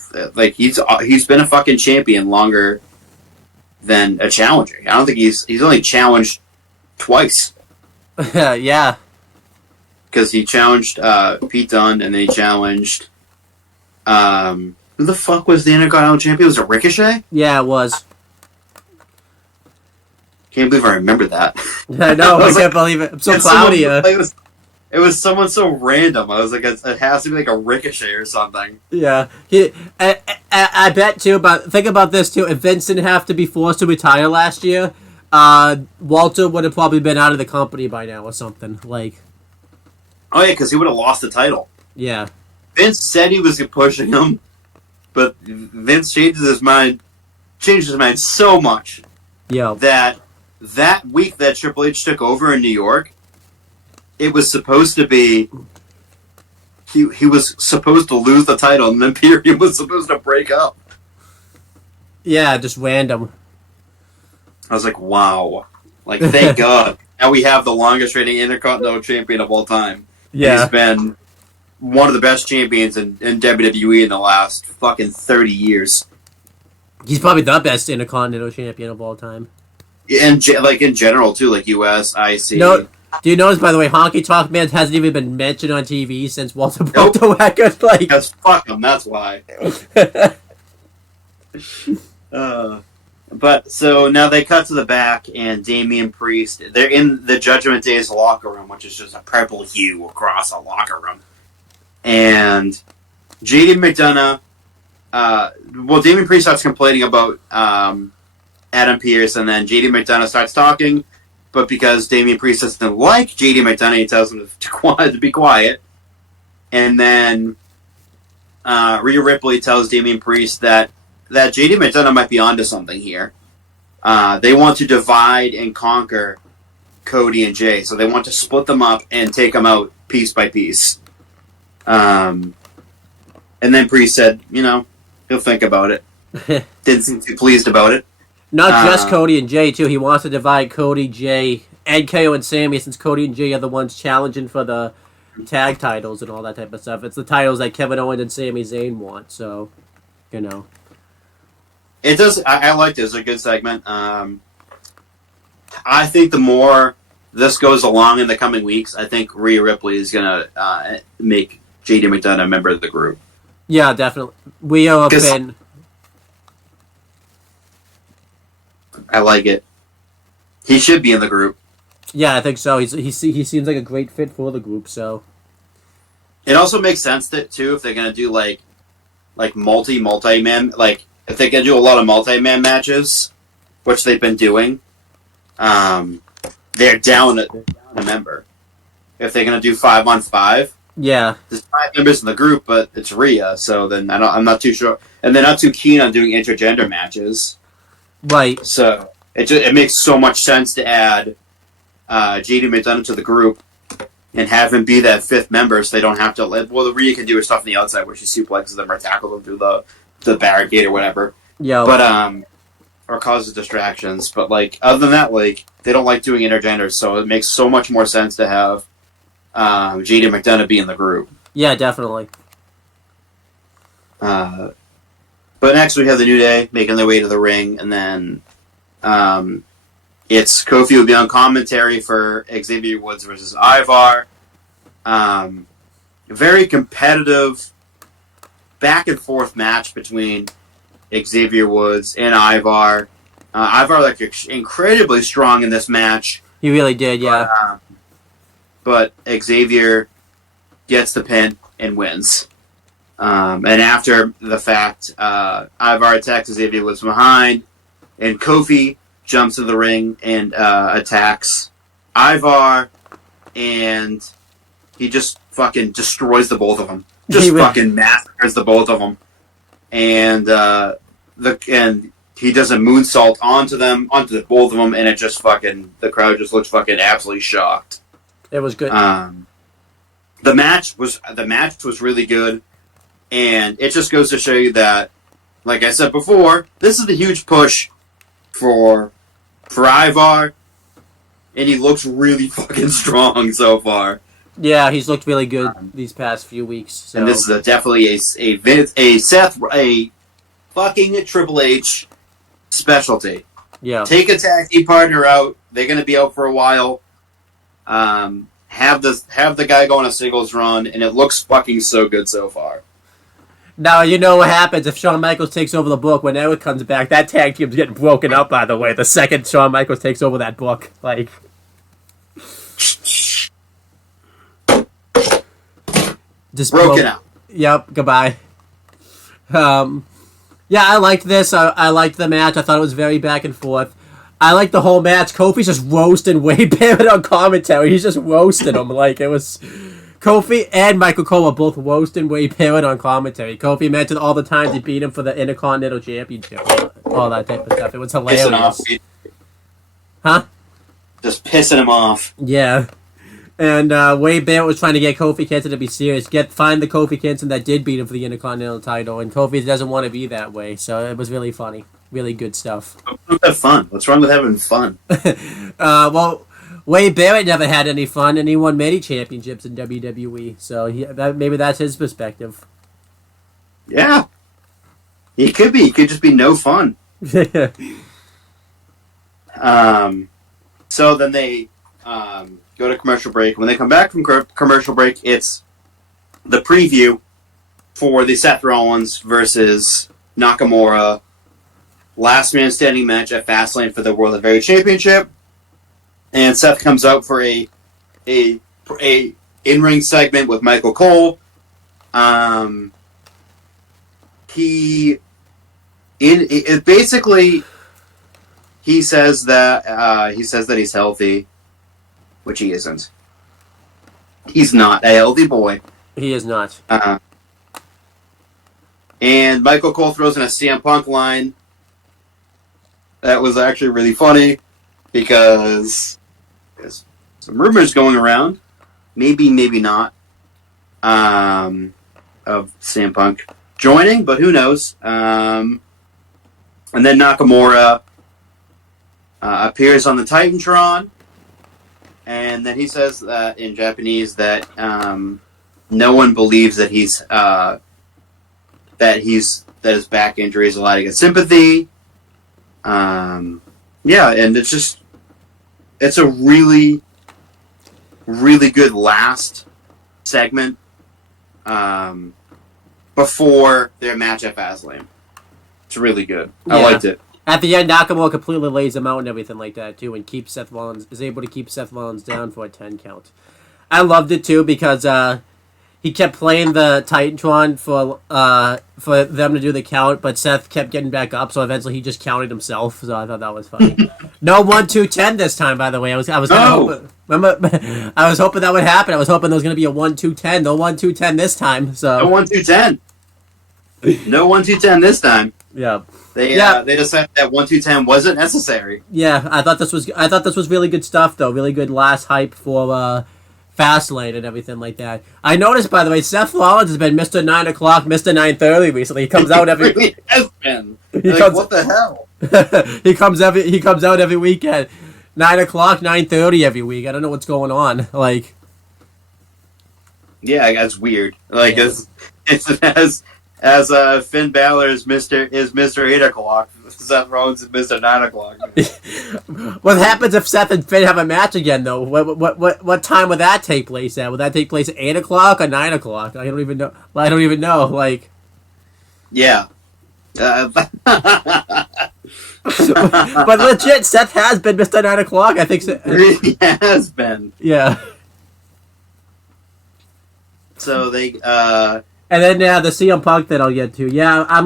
he's been a fucking champion longer than a challenger. I don't think he's only challenged twice. Yeah, because he challenged Pete Dunne, and then he challenged who the fuck was the Intercontinental champion? Was it Ricochet? Yeah, it was. Can't believe I remember that. I know. I can't believe it. I'm so proud of you. It was someone so random. I was like, it has to be like a Ricochet or something. Yeah. I bet too, but think about this too. If Vince didn't have to be forced to retire last year, Walter would have probably been out of the company by now or something. Like, oh yeah, because he would have lost the title. Yeah. Vince said he was pushing him, but Vince changed his mind so much. Yeah. That week that Triple H took over in New York, it was supposed to be he was supposed to lose the title, and then Imperium was supposed to break up. Yeah, just random. I was like, wow. Like, thank God. Now we have the longest reigning Intercontinental champion of all time. Yeah. one of the best champions in WWE in the last fucking 30 years. He's probably the best Intercontinental Champion of all time. And like in general too, like US, IC. No, do you notice, by the way, Honky Tonk Man hasn't even been mentioned on TV since Walter broke Nope. the record? Like, Because fuck him, that's why. But so now they cut to the back, and Damian Priest, they're in the Judgment Day's locker room, which is just a purple hue across a locker room. And JD McDonough, Damian Priest starts complaining about Adam Pearce, and then JD McDonough starts talking, but because Damian Priest doesn't like JD McDonough, he tells him to be quiet. And then Rhea Ripley tells Damian Priest that JD McDonough might be onto something here. They want to divide and conquer Cody and Jay, so they want to split them up and take them out piece by piece. And then Priest said, he'll think about it. Didn't seem too pleased about it. not just Cody and Jay, too. He wants to divide Cody, Jay, and KO and Sammy, since Cody and Jay are the ones challenging for the tag titles and all that type of stuff. It's the titles that Kevin Owens and Sami Zayn want, so, It does. I liked it. It was a good segment. I think the more this goes along in the coming weeks, I think Rhea Ripley is going to make JD McDonough a member of the group. Yeah, definitely. We have been... I like it. He should be in the group. Yeah, I think so. He seems like a great fit for the group, so... It also makes sense that, too, if they're going to do, like multi-man, like, if they can do a lot of multi-man matches, which they've been doing, they're down a member. If they're going to do 5-on-5, yeah, there's 5 members in the group, but it's Rhea, so then I'm not too sure. And they're not too keen on doing intergender matches. right. So it makes so much sense to add JD McDonough to the group and have him be that 5th member, so they don't have to. Well, the Rhea can do her stuff on the outside where she suplexes them or tackles them through the barricade or whatever. Yeah, but or causes distractions. But other than that, they don't like doing intergenders, so it makes so much more sense to have JD McDonough be in the group. Yeah, definitely. But next we have the New Day making their way to the ring, and then it's Kofi will be on commentary for Xavier Woods versus Ivar. Very competitive, back and forth match between Xavier Woods and Ivar. Ivar looked incredibly strong in this match. He really did, yeah. But Xavier gets the pin and wins. And after the fact, Ivar attacks Xavier Woods from behind, and Kofi jumps to the ring and attacks Ivar, and he just fucking destroys the both of them. Just fucking massacres the both of them. And he does a moonsault onto the both of them, and it just fucking, the crowd just looks fucking absolutely shocked. It was good. The match was really good. And it just goes to show you that, like I said before, this is the huge push for Ivar, and he looks really fucking strong so far. Yeah, he's looked really good these past few weeks. So. And this is definitely a fucking Triple H specialty. Yeah. Take a tag team partner out. They're going to be out for a while. Have the guy go on a singles run, and it looks fucking so good so far. Now, you know what happens if Shawn Michaels takes over the book. When Eric comes back, that tag team's getting broken up, by the way. The second Shawn Michaels takes over that book. Just broken out. Yep, goodbye. Yeah, I liked this. I liked the match. I thought it was very back and forth. I liked the whole match. Kofi's just roasting Wade Barrett on commentary. He's just roasting him. It was... Kofi and Michael Cole were both roasting Wade Barrett on commentary. Kofi mentioned all the times he beat him for the Intercontinental Championship. All that type of stuff. It was hilarious. Huh? Just pissing him off. Yeah. And Wade Barrett was trying to get Kofi Kingston to be serious. Find the Kofi Kingston that did beat him for the Intercontinental title. And Kofi doesn't want to be that way. So it was really funny. Really good stuff. Let's have fun. What's wrong with having fun? Wade Barrett never had any fun, and he won many championships in WWE. So maybe that's his perspective. Yeah. He could be. He could just be no fun. So then they go to commercial break. When they come back from commercial break, it's the preview for the Seth Rollins versus Nakamura last man standing match at Fastlane for the World Heavyweight Championship. And Seth comes out for a in-ring segment with Michael Cole. Basically he says that he's healthy, which he isn't. He's not a healthy boy. He is not. And Michael Cole throws in a CM Punk line. That was actually really funny because there's some rumors going around, maybe not, of CM Punk joining, but who knows? And then Nakamura appears on the Titantron, and then he says that in Japanese that no one believes that that his back injury is allowed to get sympathy. Yeah, and it's a really, really good last segment before their match at Fastlane. It's really good. Yeah. I liked it. At the end, Nakamura completely lays him out and everything like that too, and is able to keep Seth Rollins down for a 10 count. I loved it too because he kept playing the Titantron for them to do the count, but Seth kept getting back up, so eventually he just counted himself. So I thought that was funny. No 1, 2, 10 this time, by the way. I was hoping, remember, I was hoping that would happen. I was hoping there was going to be a 1, 2, 10. No 1, 2, 10 this time. So no 1, 2, 10. No 1, 2, 10 this time. Yeah. They decided that 1, 2, 10 wasn't necessary. Yeah, I thought this was really good stuff though. Really good last hype for Fastlane and everything like that. I noticed, by the way, Seth Rollins has been Mr. 9 o'clock, Mr. 9:30 recently. He comes out every. He really has been. What the hell? He comes out every weekend, 9 o'clock, 9:30 every week. I don't know what's going on. Like, yeah, that's weird. Like yeah. as Finn Balor is Mr. 8 o'clock. Seth Rollins is Mr. 9 o'clock. What happens if Seth and Finn have a match again, though? What time would that take place at? Would that take place at 8 o'clock or 9 o'clock? I don't even know. Like, yeah. But legit, Seth has been Mr. 9 o'clock. I think so. He has been. Yeah. So they. And then the CM Punk that I'll get to. Yeah,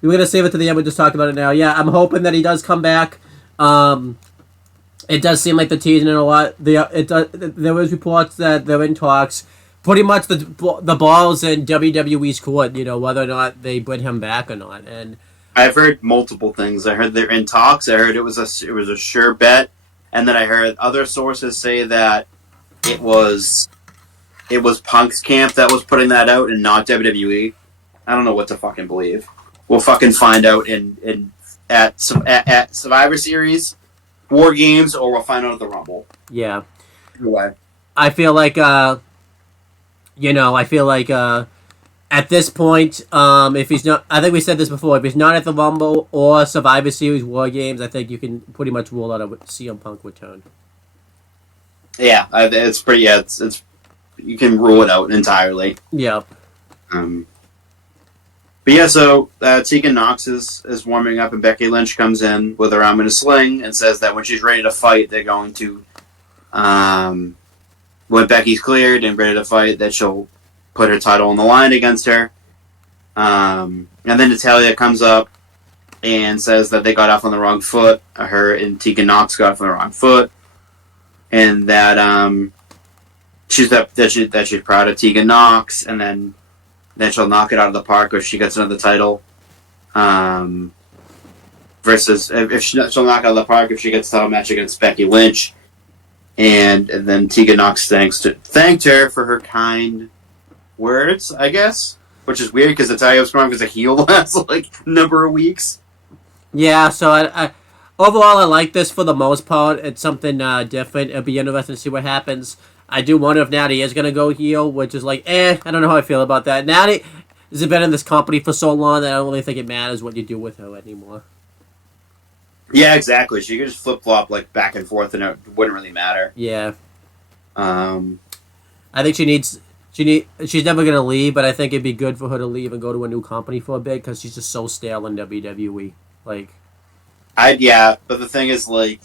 we were gonna save it to the end. We just talked about it now. Yeah, I'm hoping that he does come back. It does seem like they're teasing it a lot. There was reports that they're in talks. Pretty much the ball's in WWE's court. You know, whether or not they bring him back or not. And I've heard multiple things. I heard they're in talks. I heard it was a sure bet, and then I heard other sources say that it was Punk's camp that was putting that out and not WWE. I don't know what to fucking believe. We'll fucking find out at Survivor Series, War Games, or we'll find out at the Rumble. Yeah. Anyway. I feel like at this point, if he's not, I think we said this before, if he's not at the Rumble or Survivor Series, War Games, I think you can pretty much rule out a CM Punk return. Yeah, it's pretty. Yeah, it's you can rule it out entirely. Yeah. But yeah, so Tegan Nox is warming up, and Becky Lynch comes in with her arm in a sling and says that when she's ready to fight, they're going to, when Becky's cleared and ready to fight, that she'll put her title on the line against her. And then Natalya comes up and says that they got off on the wrong foot. Her and Tegan Nox got off on the wrong foot, and that she's proud of Tegan Nox, and then she'll knock it out of the park if she gets another title. Versus if she'll knock it out of the park if she gets a title match against Becky Lynch, and then Tegan Nox thanked her for her kind words, I guess, which is weird because Natalya was strong as a heel last number of weeks. Yeah, so I overall, I like this for the most part. It's something different. It'll be interesting to see what happens. I do wonder if Natty is going to go heel, which is like, I don't know how I feel about that. Natty has been in this company for so long that I don't really think it matters what you do with her anymore. Yeah, exactly. She could just flip-flop like back and forth and it wouldn't really matter. Yeah. I think she's never going to leave, but I think it'd be good for her to leave and go to a new company for a bit because she's just so stale in WWE. Like, but the thing is, like,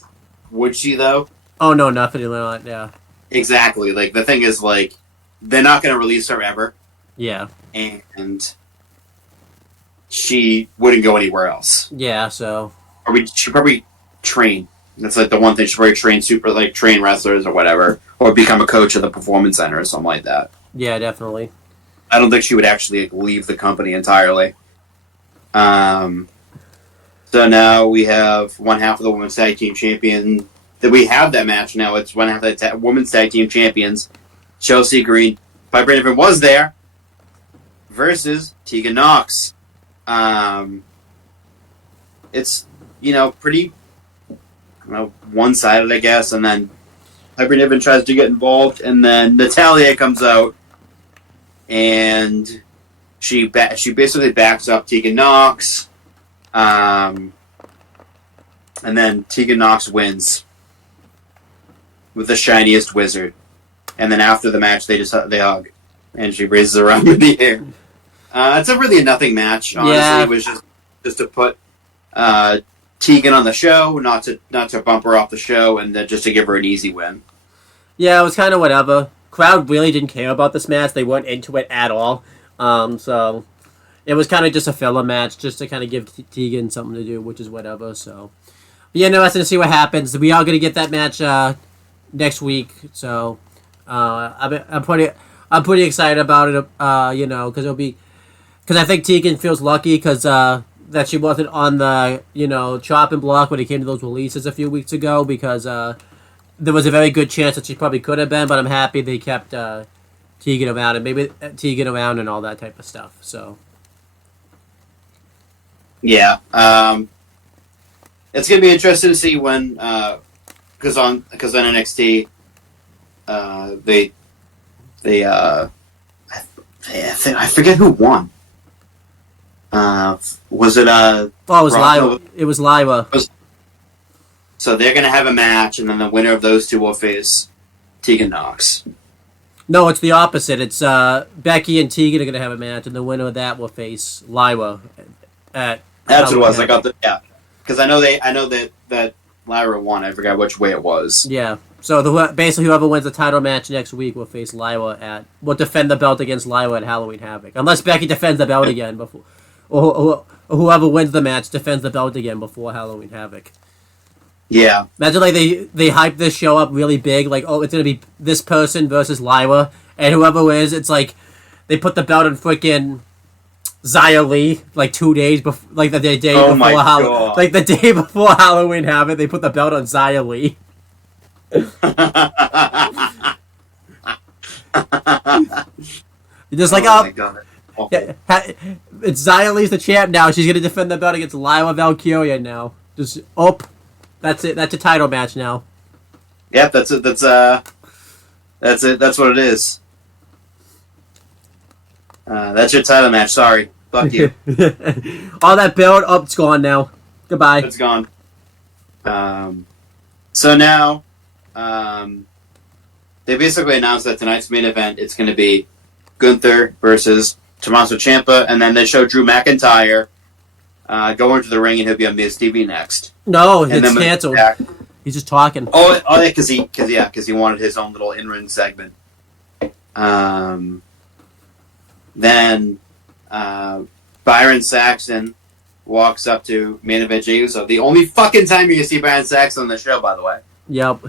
would she though? Oh no, nothing like that. Yeah. Exactly. Like the thing is, like, they're not going to release her ever. Yeah. And she wouldn't go anywhere else. Yeah. So. Or she'd probably train. That's like the one thing. She'd probably train wrestlers or whatever, or become a coach at the performance center or something like that. Yeah, definitely. I don't think she would actually like, leave the company entirely. So now we have one half of the women's tag team champion. That we have that match now. It's one half of the women's tag team champions. Chelsea Green, Piper Niven was there versus Tegan Nox. It's pretty one-sided, I guess, and then Piper Niven tries to get involved, and then Natalya comes out, and she basically backs up Tegan Nox, and then Tegan Nox wins with the shiniest wizard, and then after the match they hug, and she raises her arm in the air. It's really a nothing match. Honestly, Yeah. It was just to put Tegan on the show, not to bump her off the show, and then just to give her an easy win. Yeah, it was kind of whatever. Crowd really didn't care about this match. They weren't into it at all. So it was kind of just a filler match, just to kind of give Tegan something to do, which is whatever. So, but yeah, interesting to see what happens. We are gonna get that match next week. So I'm pretty excited about it. Because I think Tegan feels lucky because that she wasn't on the chopping block when it came to those releases a few weeks ago, because there was a very good chance that she probably could have been, but I'm happy they kept Tegan around and maybe Tegan around and all that type of stuff. So yeah, it's gonna be interesting to see when because on NXT I forget who won. Was it it was Lyra. It was Lyra. So they're gonna have a match, and then the winner of those two will face Tegan Nox. No, it's the opposite. It's Becky and Tegan are gonna have a match, and the winner of that will face Lyra. That's what it was. I got because I know that Lyra won. I forgot which way it was. Yeah. So basically, whoever wins the title match next week will face Lyra will defend the belt against Lyra at Halloween Havoc, unless Becky defends the belt again before, or whoever wins the match defends the belt again before Halloween Havoc. Yeah. Imagine like they hype this show up really big, like, oh, it's gonna be this person versus Lyra, and whoever wins, it's like they put the belt in freaking Xia Li like 2 days before, like the day before Halloween, like the day before Halloween Havoc, they put the belt on Xia Li. You're just like, my God. Yeah, it's Xia Li's the champ now. She's gonna defend the belt against Lyra Valkyria now. Just that's it. That's a title match now. Yep, that's it. That's it. That's what it is. That's your title match. Sorry, fuck you. All that build, it's gone now. Goodbye. It's gone. So now, they basically announced that tonight's main event, it's going to be Gunther versus Tommaso Ciampa, and then they show Drew McIntyre go into the ring, and he'll be on Miz TV next. No, it's canceled. He's just talking. Oh, yeah, because he wanted his own little in-ring segment. Then Byron Saxton walks up to main event Jey Uso. The only fucking time you can see Byron Saxton on the show, by the way. Yep.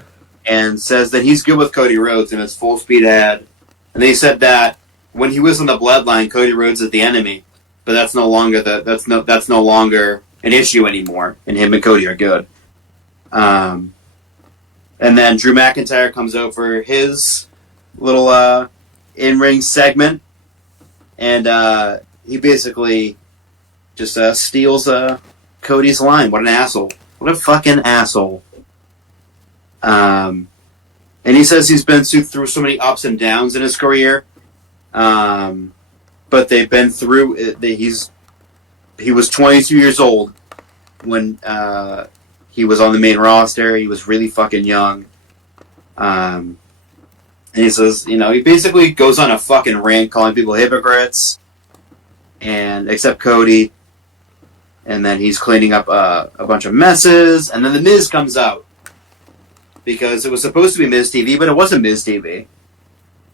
And says that he's good with Cody Rhodes and is full speed ahead. And they said that when he was in the Bloodline, Cody Rhodes is the enemy, but that's no longer an issue anymore. And him and Cody are good. And then Drew McIntyre comes out for his little in-ring segment, and he basically just steals Cody's line. What an asshole! What a fucking asshole. And he says he's been through so many ups and downs in his career. But they've been through it. He was 22 years old when he was on the main roster. He was really fucking young. And he says, he basically goes on a fucking rant calling people hypocrites, and except Cody. And then he's cleaning up a bunch of messes. And then The Miz comes out. Because it was supposed to be Miz TV, but it wasn't Miz TV.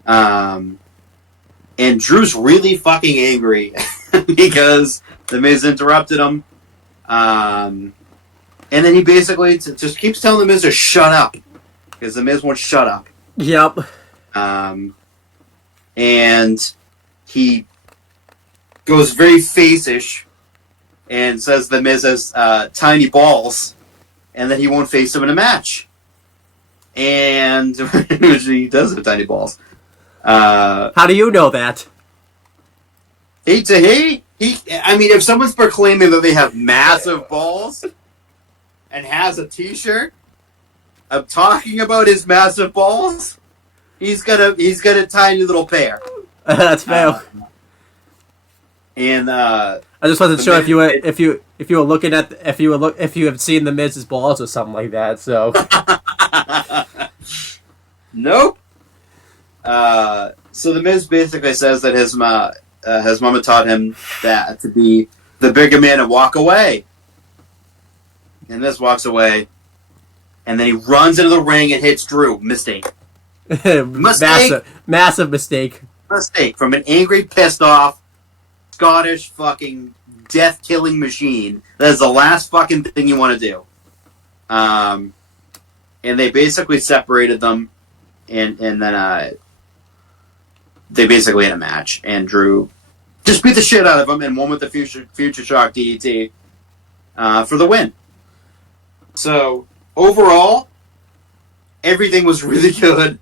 And Drew's really fucking angry because The Miz interrupted him. And then he basically just keeps telling The Miz to shut up. Because The Miz won't shut up. Yep. And he goes very face-ish and says The Miz has tiny balls. And then he won't face him in a match. And he does have tiny balls. How do you know that? If someone's proclaiming that they have massive balls and has a T-shirt, I'm talking about his massive balls. He's got a tiny little pair. That's fair. And I just wasn't sure if you were looking at if you have seen the Miz's balls or something like that. So. Nope. So The Miz basically says that his mama taught him that to be the bigger man and walk away. And Miz walks away, and then he runs into the ring and hits Drew. Mistake. Massive mistake. Mistake from an angry, pissed off Scottish fucking death-killing machine. That is the last fucking thing you want to do. And they basically separated them, and then they basically had a match, and Drew just beat the shit out of him and won with the Future Shock DDT for the win. So overall, everything was really good.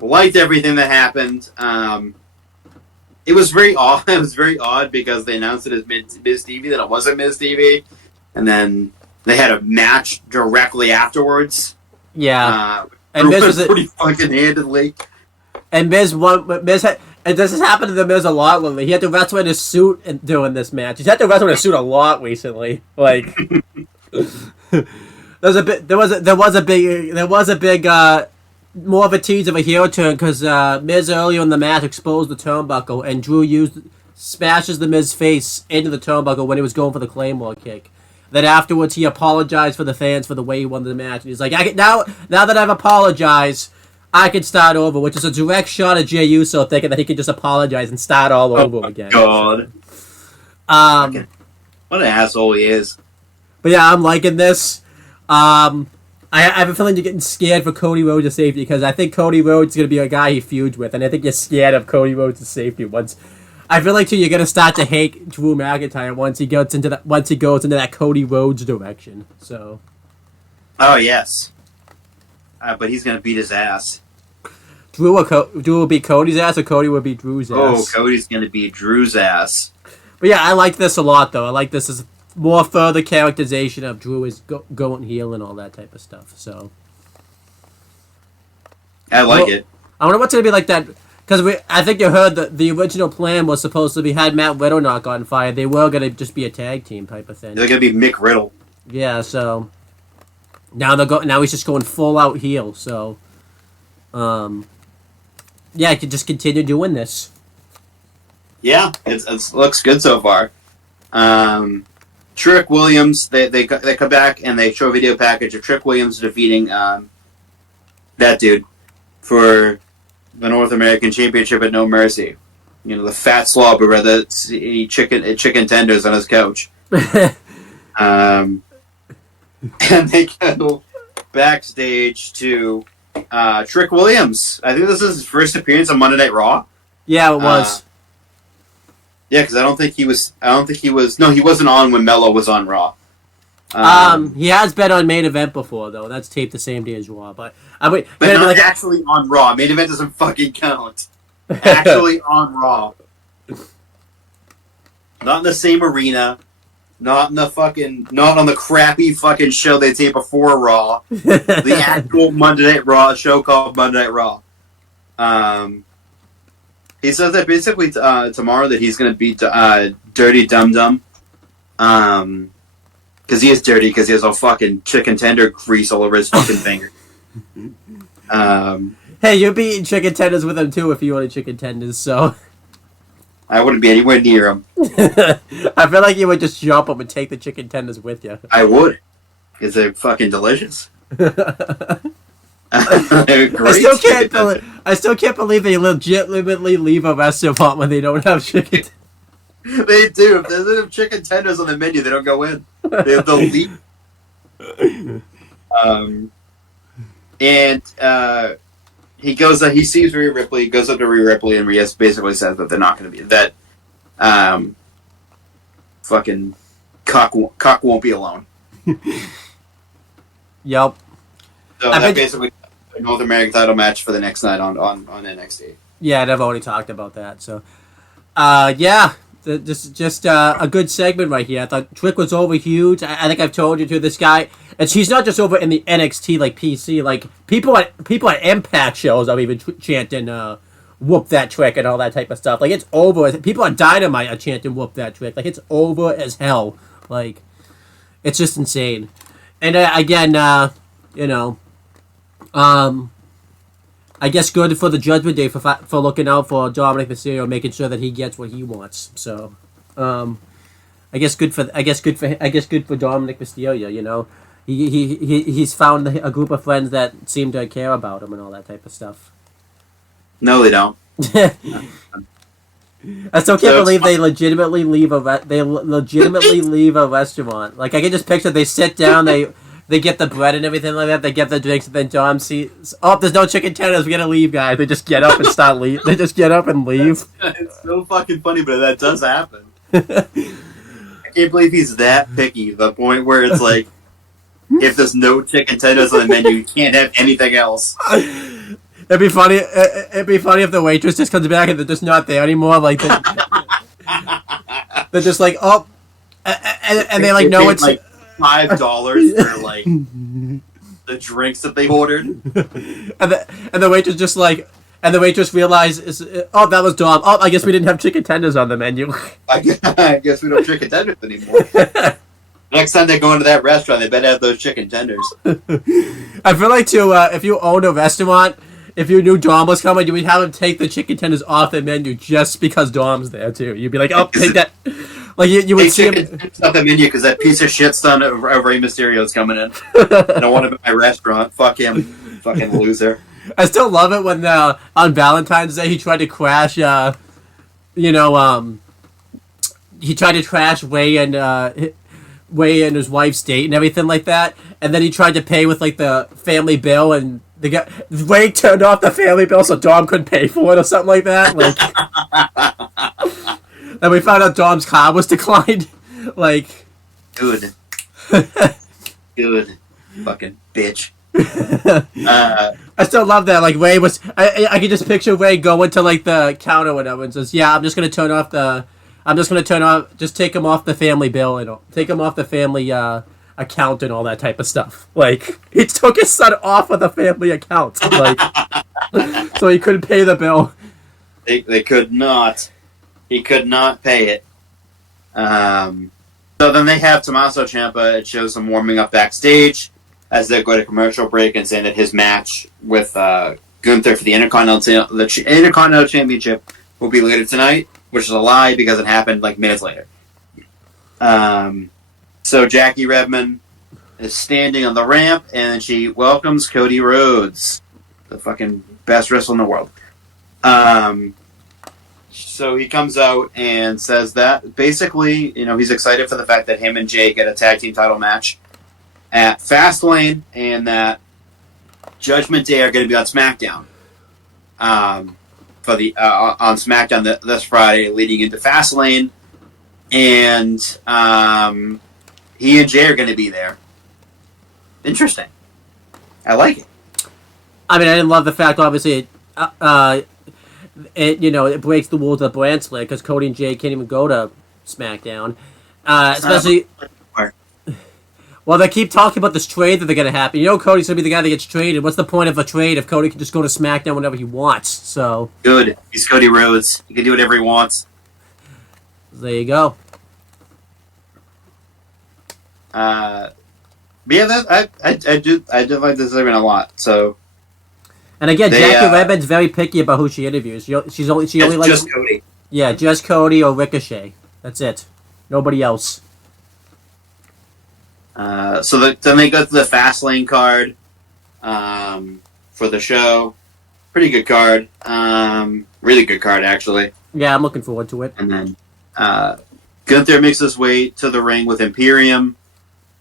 Liked everything that happened. It was very odd. It was very odd because they announced it as Miz TV, that it wasn't Miz TV, and then they had a match directly afterwards. Yeah, and Miz was pretty fucking handedly. And Miz won. And this has happened to the Miz a lot lately. He had to wrestle in his suit during this match. He's had to wrestle in his suit a lot recently. Like, there was a big more of a tease of a heel turn because Miz earlier in the match exposed the turnbuckle, and Drew smashes the Miz face into the turnbuckle when he was going for the Claymore kick. Then afterwards, he apologized for the fans for the way he won the match. And he's like, now that I've apologized, I can start over, which is a direct shot at Jey Uso, thinking that he can just apologize and start all over again. God. What an asshole he is. But yeah, I'm liking this. I have a feeling you're getting scared for Cody Rhodes' safety, because I think Cody Rhodes is going to be a guy he feuds with, and I think you're scared of Cody Rhodes' safety once. I feel like, too, you're going to start to hate Drew McIntyre once he goes into that Cody Rhodes direction. So. Oh, yes. But he's going to beat his ass. Drew will beat Cody's ass, or Cody will beat Drew's ass? Oh, Cody's going to beat Drew's ass. But yeah, I like this a lot, though. I like this as more further characterization of Drew is going heel and all that type of stuff. So I like it. I wonder what's going to be like that, because I think you heard that the original plan was supposed to be, had Matt Riddle not gotten fired, they were going to just be a tag team type of thing. They're going to be Mick Riddle. Yeah, so now he's just going full out heel. So, yeah, I could just continue doing this. Yeah, it looks good so far. Trick Williams, they come back and they show a video package of Trick Williams defeating that dude for the North American Championship at No Mercy. You know, the fat slob who rather eat chicken tenders on his couch. And they go backstage to Trick Williams. I think this is his first appearance on Monday Night Raw. Yeah, it was. Yeah, because I don't think he was. No, he wasn't on when Mello was on Raw. He has been on Main Event before, though. That's taped the same day as Raw, but not actually on Raw. Main Event doesn't fucking count. Actually on Raw, not in the same arena, Not on the crappy fucking show they tape before Raw. The actual Monday Night Raw show called Monday Night Raw. He says that basically tomorrow that he's going to beat Dirty Dum Dum. Because he is dirty, because he has all fucking chicken tender grease all over his fucking finger. Hey, you'd be eating chicken tenders with him too if you wanted chicken tenders, so... I wouldn't be anywhere near him. I feel like you would just jump up and take the chicken tenders with you. I would. Because they're fucking delicious. I still can't believe they legitimately leave a restaurant when they don't have chicken. They do. If they don't have chicken tenders on the menu, they don't go in. They'll leave. He goes. He sees Rhea Ripley. Goes up to Rhea Ripley, and Rhea basically says that they're not going to be that. Fucking cock won't be alone. Yep. So that basically a North American title match for the next night on NXT. Yeah, I've already talked about that. So, yeah, just a good segment right here. I thought Trick was over huge. I think I've told you to this guy, and she's not just over in the NXT like PC. Like people at Impact shows are even chanting "whoop that Trick" and all that type of stuff. Like it's over. People on Dynamite are chanting "whoop that Trick." Like it's over as hell. Like it's just insane. And again, you know, I guess good for the Judgment Day for looking out for Dominic Mysterio, making sure that he gets what he wants. So, I guess good for Dominic Mysterio. You know, he's found a group of friends that seem to care about him and all that type of stuff. No, they don't. I still can't believe they legitimately leave a restaurant. Like I can just picture they sit down, they get the bread and everything like that, they get the drinks, and then Dom sees, oh, there's no chicken tenders, we gotta leave, guys. They just get up and They just get up and leave. It's so fucking funny, but that does happen. I can't believe he's that picky to the point where it's like, if there's no chicken tenders on the menu, you can't have anything else. It'd be funny if the waitress just comes back and they're just not there anymore. Like they're just like, oh, and they like know it's like $5 for like the drinks that they ordered, and the waitress just like, and the waitress realizes, oh, that was Dom. Oh, I guess we didn't have chicken tenders on the menu. I guess we don't have chicken tenders anymore. Next time they go into that restaurant, they better have those chicken tenders. I feel like too, if you owned a restaurant, if you knew Dom was coming, you would have him take the chicken tenders off the menu just because Dom's there too. You'd be like, "Oh, take that!" Like you would see him I still love it when on Valentine's Day he tried to crash. He tried to crash Ray and his wife's date and everything like that, and then he tried to pay with like the family bill and. Ray turned off the family bill so Dom couldn't pay for it or something like that. Like, and we found out Dom's car was declined. Like, good, fucking bitch. I still love that. Like Ray was, I could just picture Ray going to like the counter or whatever and says, "Yeah, just take him off the family bill and take him off the family account and all that type of stuff." Like he took his son off of the family account, like so he couldn't pay the bill. They could not. He could not pay it. So then they have Tommaso Ciampa. It shows him warming up backstage as they go to commercial break and saying that his match with Gunther for the Intercontinental Championship will be later tonight, which is a lie because it happened like minutes later. So Jackie Redmond is standing on the ramp, and she welcomes Cody Rhodes, the fucking best wrestler in the world. So he comes out and says that basically, he's excited for the fact that him and Jay get a tag team title match at Fastlane, and that Judgment Day are going to be on SmackDown. On SmackDown this Friday, leading into Fastlane, and he and Jay are going to be there. Interesting. I like it. I mean, I didn't love the fact, obviously, it breaks the rules of the brand split because Cody and Jay can't even go to SmackDown. Especially. Well, they keep talking about this trade that they're going to happen. You know Cody's going to be the guy that gets traded. What's the point of a trade if Cody can just go to SmackDown whenever he wants? So good. He's Cody Rhodes. He can do whatever he wants. There you go. But yeah, I do like this segment a lot. So. And again, Jackie Redmond's very picky about who she interviews. She only likes just Cody. Yeah, just Cody or Ricochet. That's it. Nobody else. Then they go to the Fastlane card for the show. Pretty good card. Really good card, actually. Yeah, I'm looking forward to it. And then Gunther makes his way to the ring with Imperium.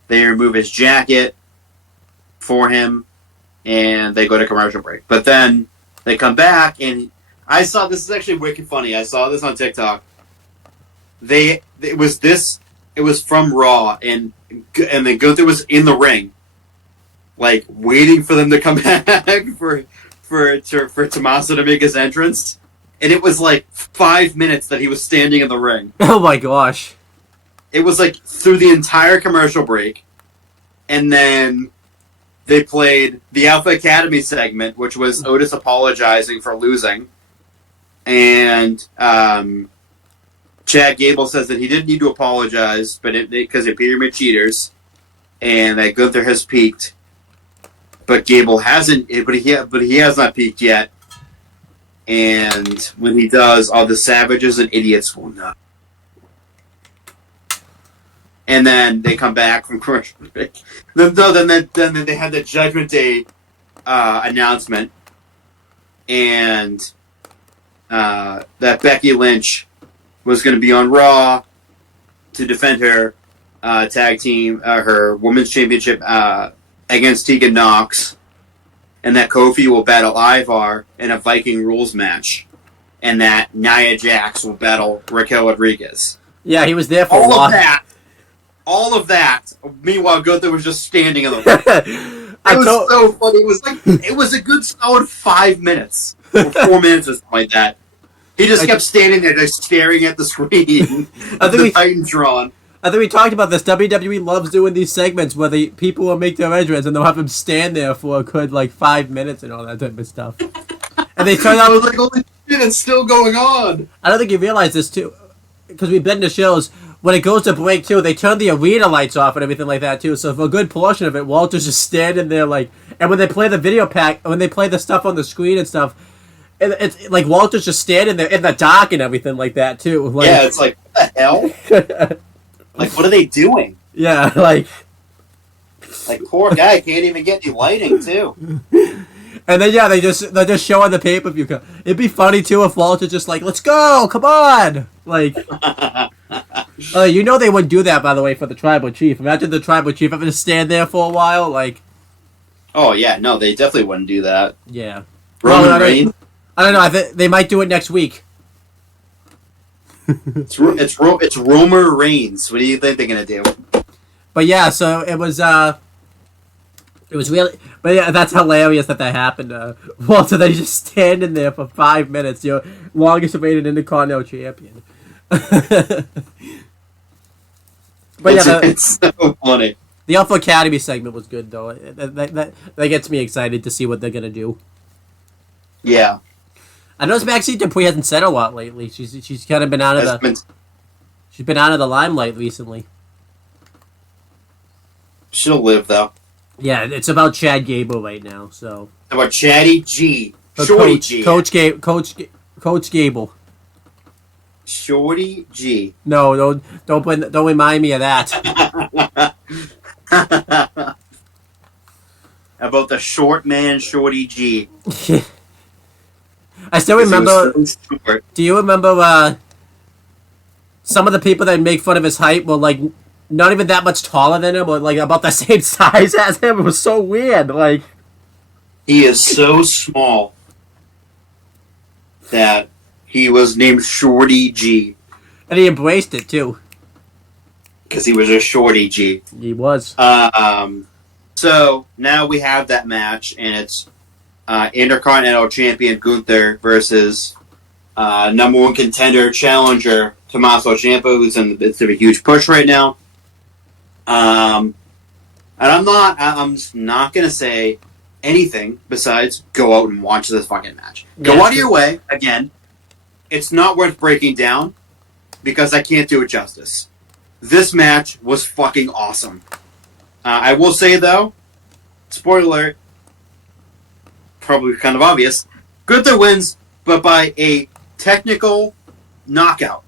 They remove his jacket for him, and they go to commercial break. But then they come back, and I saw this is actually wicked funny. I saw this on TikTok. It was from Raw, and then Gunther was in the ring, like waiting for them to come back for Tommaso to make his entrance, and it was like 5 minutes that he was standing in the ring. Oh my gosh! It was like through the entire commercial break, and then they played the Alpha Academy segment, which was Otis apologizing for losing, and Chad Gable says that he didn't need to apologize, but because Imperium are cheaters, and that Gunther has peaked, but Gable hasn't. But he has not peaked yet. And when he does, all the savages and idiots will know. And then they come back from commercial break. Then they had the Judgment Day announcement, and that Becky Lynch was going to be on Raw to defend her tag team, her women's championship against Tegan Nox, and that Kofi will battle Ivar in a Viking rules match, and that Nia Jax will battle Raquel Rodriguez. Yeah, he was there for all of that. Meanwhile, Gunther was just standing in the ring. It was so funny. It was a good solid 5 minutes, or 4 minutes, or something like that. He just kept standing there, just staring at the screen. The Titantron. I think we talked about this. WWE loves doing these segments where people will make their entrance and they'll have him stand there for a good 5 minutes and all that type of stuff. And they turn out. I was like, holy shit, it's still going on. I don't think you realize this too, because we've been to shows. When it goes to break too, they turn the arena lights off and everything like that too. So for a good portion of it, Walter's just standing there and when they play the video pack, when they play the stuff on the screen and stuff, it's like Walter's just standing there in the dark and everything like that too. Yeah, it's like, what the hell? What are they doing? Yeah, poor guy can't even get any lighting too. And then they're just showing the pay-per-view. It'd be funny too if Walter just let's go, come on, they wouldn't do that, by the way, for the Tribal Chief. Imagine the Tribal Chief having to stand there for a while, Oh yeah, no, they definitely wouldn't do that. Yeah. Roman Reigns. I don't know. They might do it next week. It's Roman Reigns. What do you think they're gonna do? But yeah, so it was really. But yeah, that's hilarious that happened. Walter, they just standing there for 5 minutes. Longest reigning Intercontinental Champion. But it's so funny. The Alpha Academy segment was good, though. That gets me excited to see what they're gonna do. Yeah. I noticed Maxine Dupree hasn't said a lot lately. She's kind of been out of she's been out of the limelight recently. She'll live though. Yeah, it's about Chad Gable right now. So it's about Chatty G, Shorty G, Coach Gable. Shorty G. No, don't remind me of that. About the short man, Shorty G. I still remember. Do you remember some of the people that make fun of his height were not even that much taller than him, or about the same size as him? It was so weird. He is so small that he was named Shorty G. And he embraced it too. Because he was a Shorty G. He was. So now we have that match, and it's Intercontinental Champion Gunther versus #1 contender challenger Tommaso Ciampa, who's in the midst of a huge push right now. And I'm just not going to say anything besides go out and watch this fucking match. Go out of your way, again. It's not worth breaking down because I can't do it justice. This match was fucking awesome. I will say, though, spoiler alert, probably kind of obvious, Gunther wins, but by a technical knockout.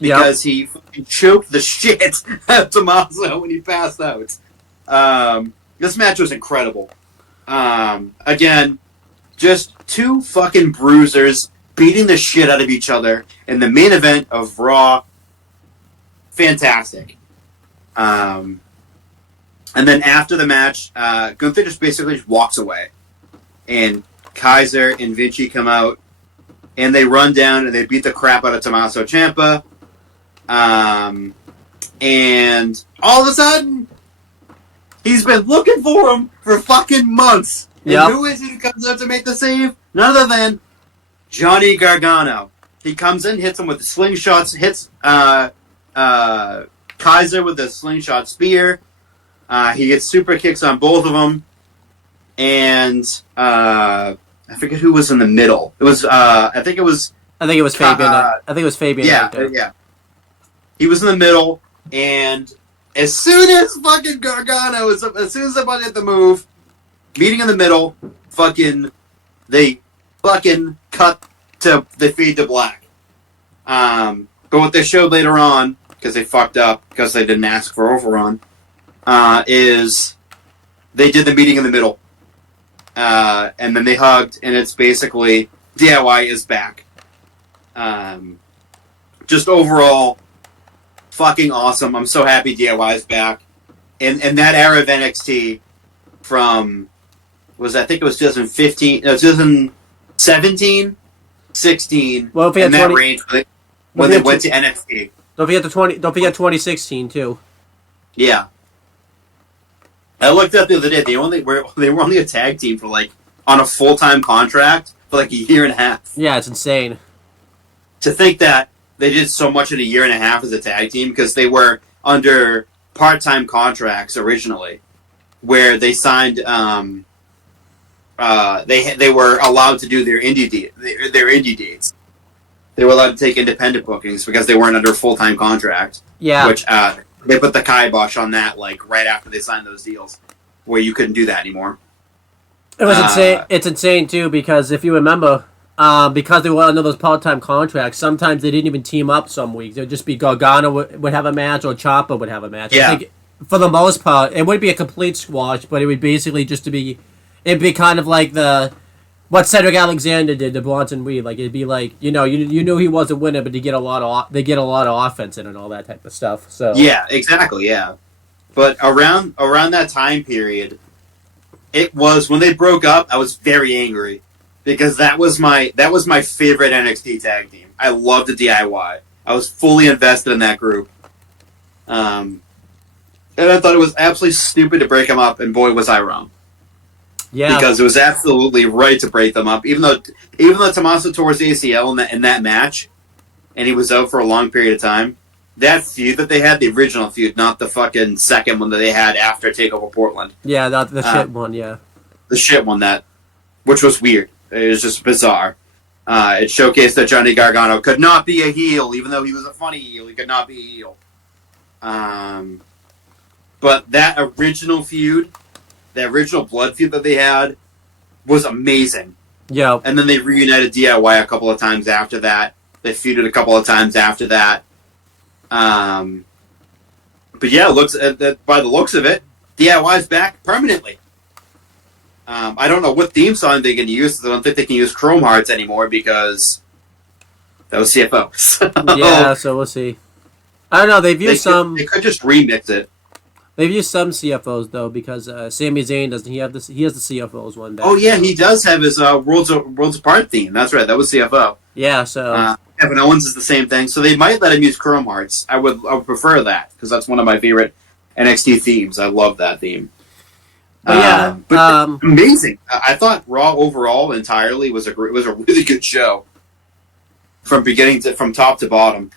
Because he fucking choked the shit out of Tommaso when he passed out. This match was incredible. Again, just two fucking bruisers beating the shit out of each other in the main event of Raw. Fantastic. And then after the match, Gunther just basically just walks away. And Kaiser and Vinci come out, and they run down and they beat the crap out of Tommaso Ciampa. And all of a sudden, he's been looking for him for fucking months. And who is he who comes out to make the save? None other than Johnny Gargano. He comes in, hits him with the slingshots, hits Kaiser with the slingshot spear. He gets super kicks on both of them. And I forget who was in the middle. It was I think it was Fabian. I think it was Fabian. Yeah. He was in the middle, and as soon as fucking Gargano as soon as somebody hit the move, meeting in the middle, they cut to the feed to black. But what they showed later on, because they fucked up, because they didn't ask for overrun, is they did the meeting in the middle. And then they hugged, and it's basically DIY is back. Just overall, fucking awesome. I'm so happy DIY is back. And that era of NXT from, I think it was 2015, no, 2017, 16, well, in that range when they went to NXT. Don't forget 2016 too. Yeah. I looked up the other day. They were only a tag team for on a full-time contract for a year and a half. Yeah, it's insane. To think that they did so much in a year and a half as a tag team because they were under part-time contracts originally, where they signed. They were allowed to do their indie dates. They were allowed to take independent bookings because they weren't under a full-time contract. Yeah. Which they put the kibosh on that right after they signed those deals, where you couldn't do that anymore. It was insane. It's insane too because if you remember, because they were under those part-time contracts, sometimes they didn't even team up. Some weeks it would just be Gargano would have a match or Ciampa would have a match. Yeah. I think for the most part, it wouldn't be a complete squash, but it would basically it'd be kind of like what Cedric Alexander did to Bronson Reed. It'd be you knew he was a winner, but they get a lot of offense in and all that type of stuff. So yeah, exactly, yeah. But around that time period, it was when they broke up. I was very angry because that was my favorite NXT tag team. I loved the DIY. I was fully invested in that group, and I thought it was absolutely stupid to break them up. And boy, was I wrong. Yeah, because it was absolutely right to break them up. Even though Tommaso tore his ACL in that match, and he was out for a long period of time. That feud that they had, the original feud, not the fucking second one that they had after TakeOver Portland. Yeah, the shit one. Yeah, the shit one which was weird. It was just bizarre. It showcased that Johnny Gargano could not be a heel, even though he was a funny heel. He could not be a heel. But that original feud. The original blood feud that they had was amazing. Yeah. And then they reunited DIY a couple of times after that. They feuded a couple of times after that. But yeah, by the looks of it, DIY's back permanently. I don't know what theme song they can use. I don't think they can use Chrome Hearts anymore because that was CFO. Yeah, so we'll see. I don't know. They've used some. They could just remix it. They've used some CFOs though because Sami Zayn doesn't. He has the CFOs one back. Oh yeah, he does have his Worlds Apart theme. That's right. That was CFO. Yeah. So Kevin Owens is the same thing. So they might let him use Chrome Hearts. I would prefer that because that's one of my favorite NXT themes. I love that theme. But amazing. I thought Raw overall entirely was a really good show from top to bottom.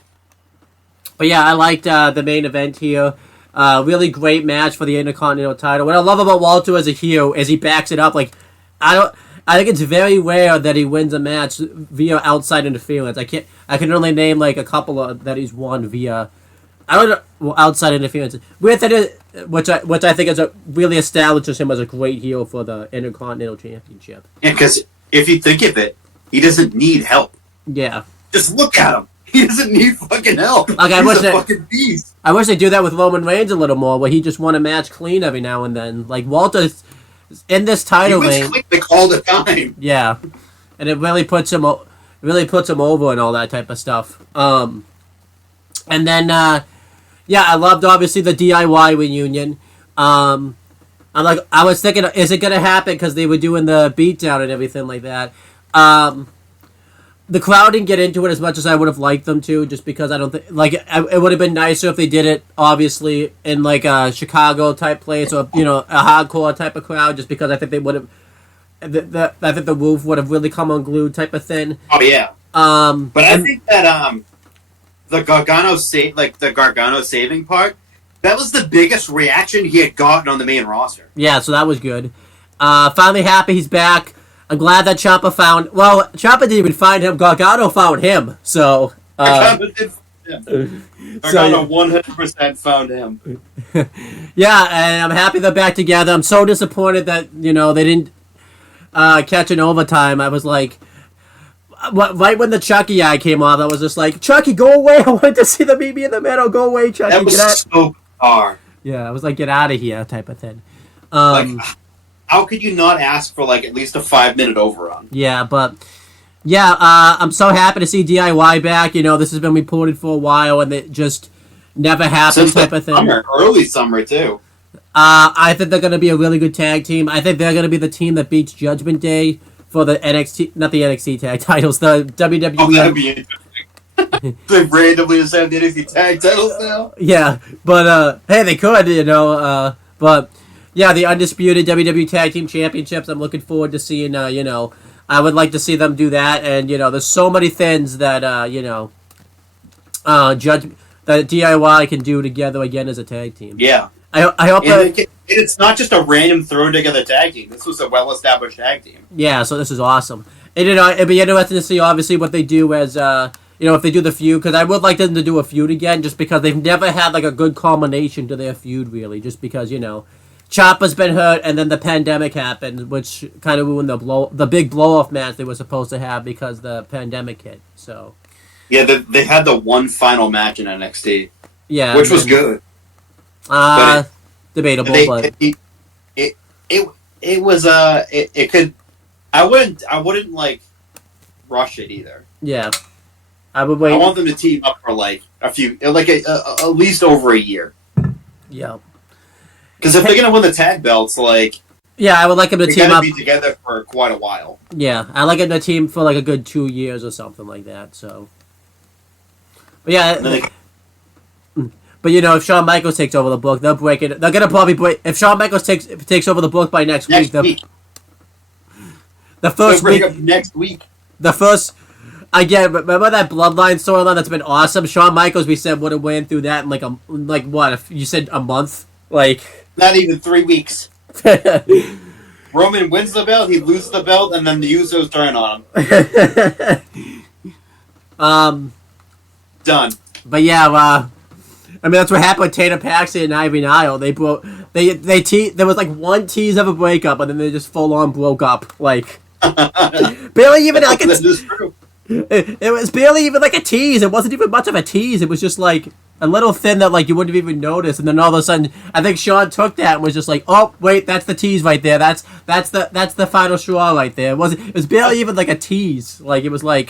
But yeah, I liked the main event here. Really great match for the Intercontinental title. What I love about Walter as a heel is he backs it up. Like, I think it's very rare that he wins a match via outside interference. I can only name like a couple of that he's won via. I don't know, well, outside interference. Which I think really establishes him as a great heel for the Intercontinental Championship. Yeah, because if you think of it, he doesn't need help. Yeah. Just look at him. He doesn't need fucking help. Like, He's a fucking beast. I wish they do that with Roman Reigns a little more, where he just won a match clean every now and then. Like, Walter's in this title reign. Like all the time. Yeah, and it really puts him over and all that type of stuff. And then yeah, I loved obviously the DIY reunion. I was thinking, is it gonna happen because they were doing the beatdown and everything like that. The crowd didn't get into it as much as I would have liked them to, just because I don't think it would have been nicer if they did it obviously in like a Chicago type place, or a hardcore type of crowd, just because I think they would have. I think the roof would have really come unglued type of thing. Oh yeah. But I think that the Gargano saving part, that was the biggest reaction he had gotten on the main roster. Yeah, so that was good. Finally happy he's back. I'm glad that Ciampa didn't even find him. Gargano found him. So Gargano did find him. Gargano 100% found him. Yeah, and I'm happy they're back together. I'm so disappointed that they didn't catch an overtime. I was like, right when the Chucky eye came off, I was just like, Chucky, go away! I wanted to see the BB in the middle. Go away, Chucky. That was so bizarre. Yeah, I was like, get out of here, type of thing. How could you not ask for like at least a 5-minute overrun? Yeah, but yeah, I'm so happy to see DIY back. This has been reported for a while, and it just never happened. Since type of thing. Early summer too. I think they're going to be a really good tag team. I think they're going to be the team that beats Judgment Day for the NXT, not the NXT tag titles, the WWE. Oh, that'd be interesting. They randomly just have the NXT tag titles now. Yeah, but hey, they could, but. Yeah, the undisputed WWE Tag Team Championships. I'm looking forward to seeing. I would like to see them do that, and there's so many things that that DIY can do together again as a tag team. Yeah, I hope it's not just a random thrown together tag team. This was a well-established tag team. Yeah, so this is awesome. And it'd be interesting to see obviously what they do as if they do the feud, because I would like them to do a feud again, just because they've never had like a good culmination to their feud really, just because Ciampa's been hurt, and then the pandemic happened, which kind of ruined the big blow-off match they were supposed to have because the pandemic hit. So, yeah, they had the one final match in NXT, yeah, which was good. Debatable, but it was it could. I wouldn't like rush it either. Yeah, I would wait. I want them to team up for like a few, like at least over a year. Yeah. Because if they're gonna win the tag belts, yeah, I would like them to team up. Be together for quite a while. Yeah, I like them to team for like a good 2 years or something like that. So, but yeah, but if Shawn Michaels takes over the book, they'll break it. They're gonna probably break if Shawn Michaels takes over the book by next week. The first week. Next week. The first. Again, remember that Bloodline storyline that's been awesome? Shawn Michaels, we said, would have went through that in what? If you said a month, Not even 3 weeks. Roman wins the belt, he loses the belt, and then the Usos turn on him. Done. But yeah, that's what happened with Tatum Paxton and Ivy Nile. They broke. There was one tease of a breakup, and then they just full on broke up. Barely even like that is true. It was barely even like a tease. It wasn't even much of a tease. It was just like a little thin that you wouldn't have even noticed, and then all of a sudden, I think Shawn took that and was just like, "Oh, wait, that's the tease right there. That's the final straw right there." It was barely even like a tease. It was I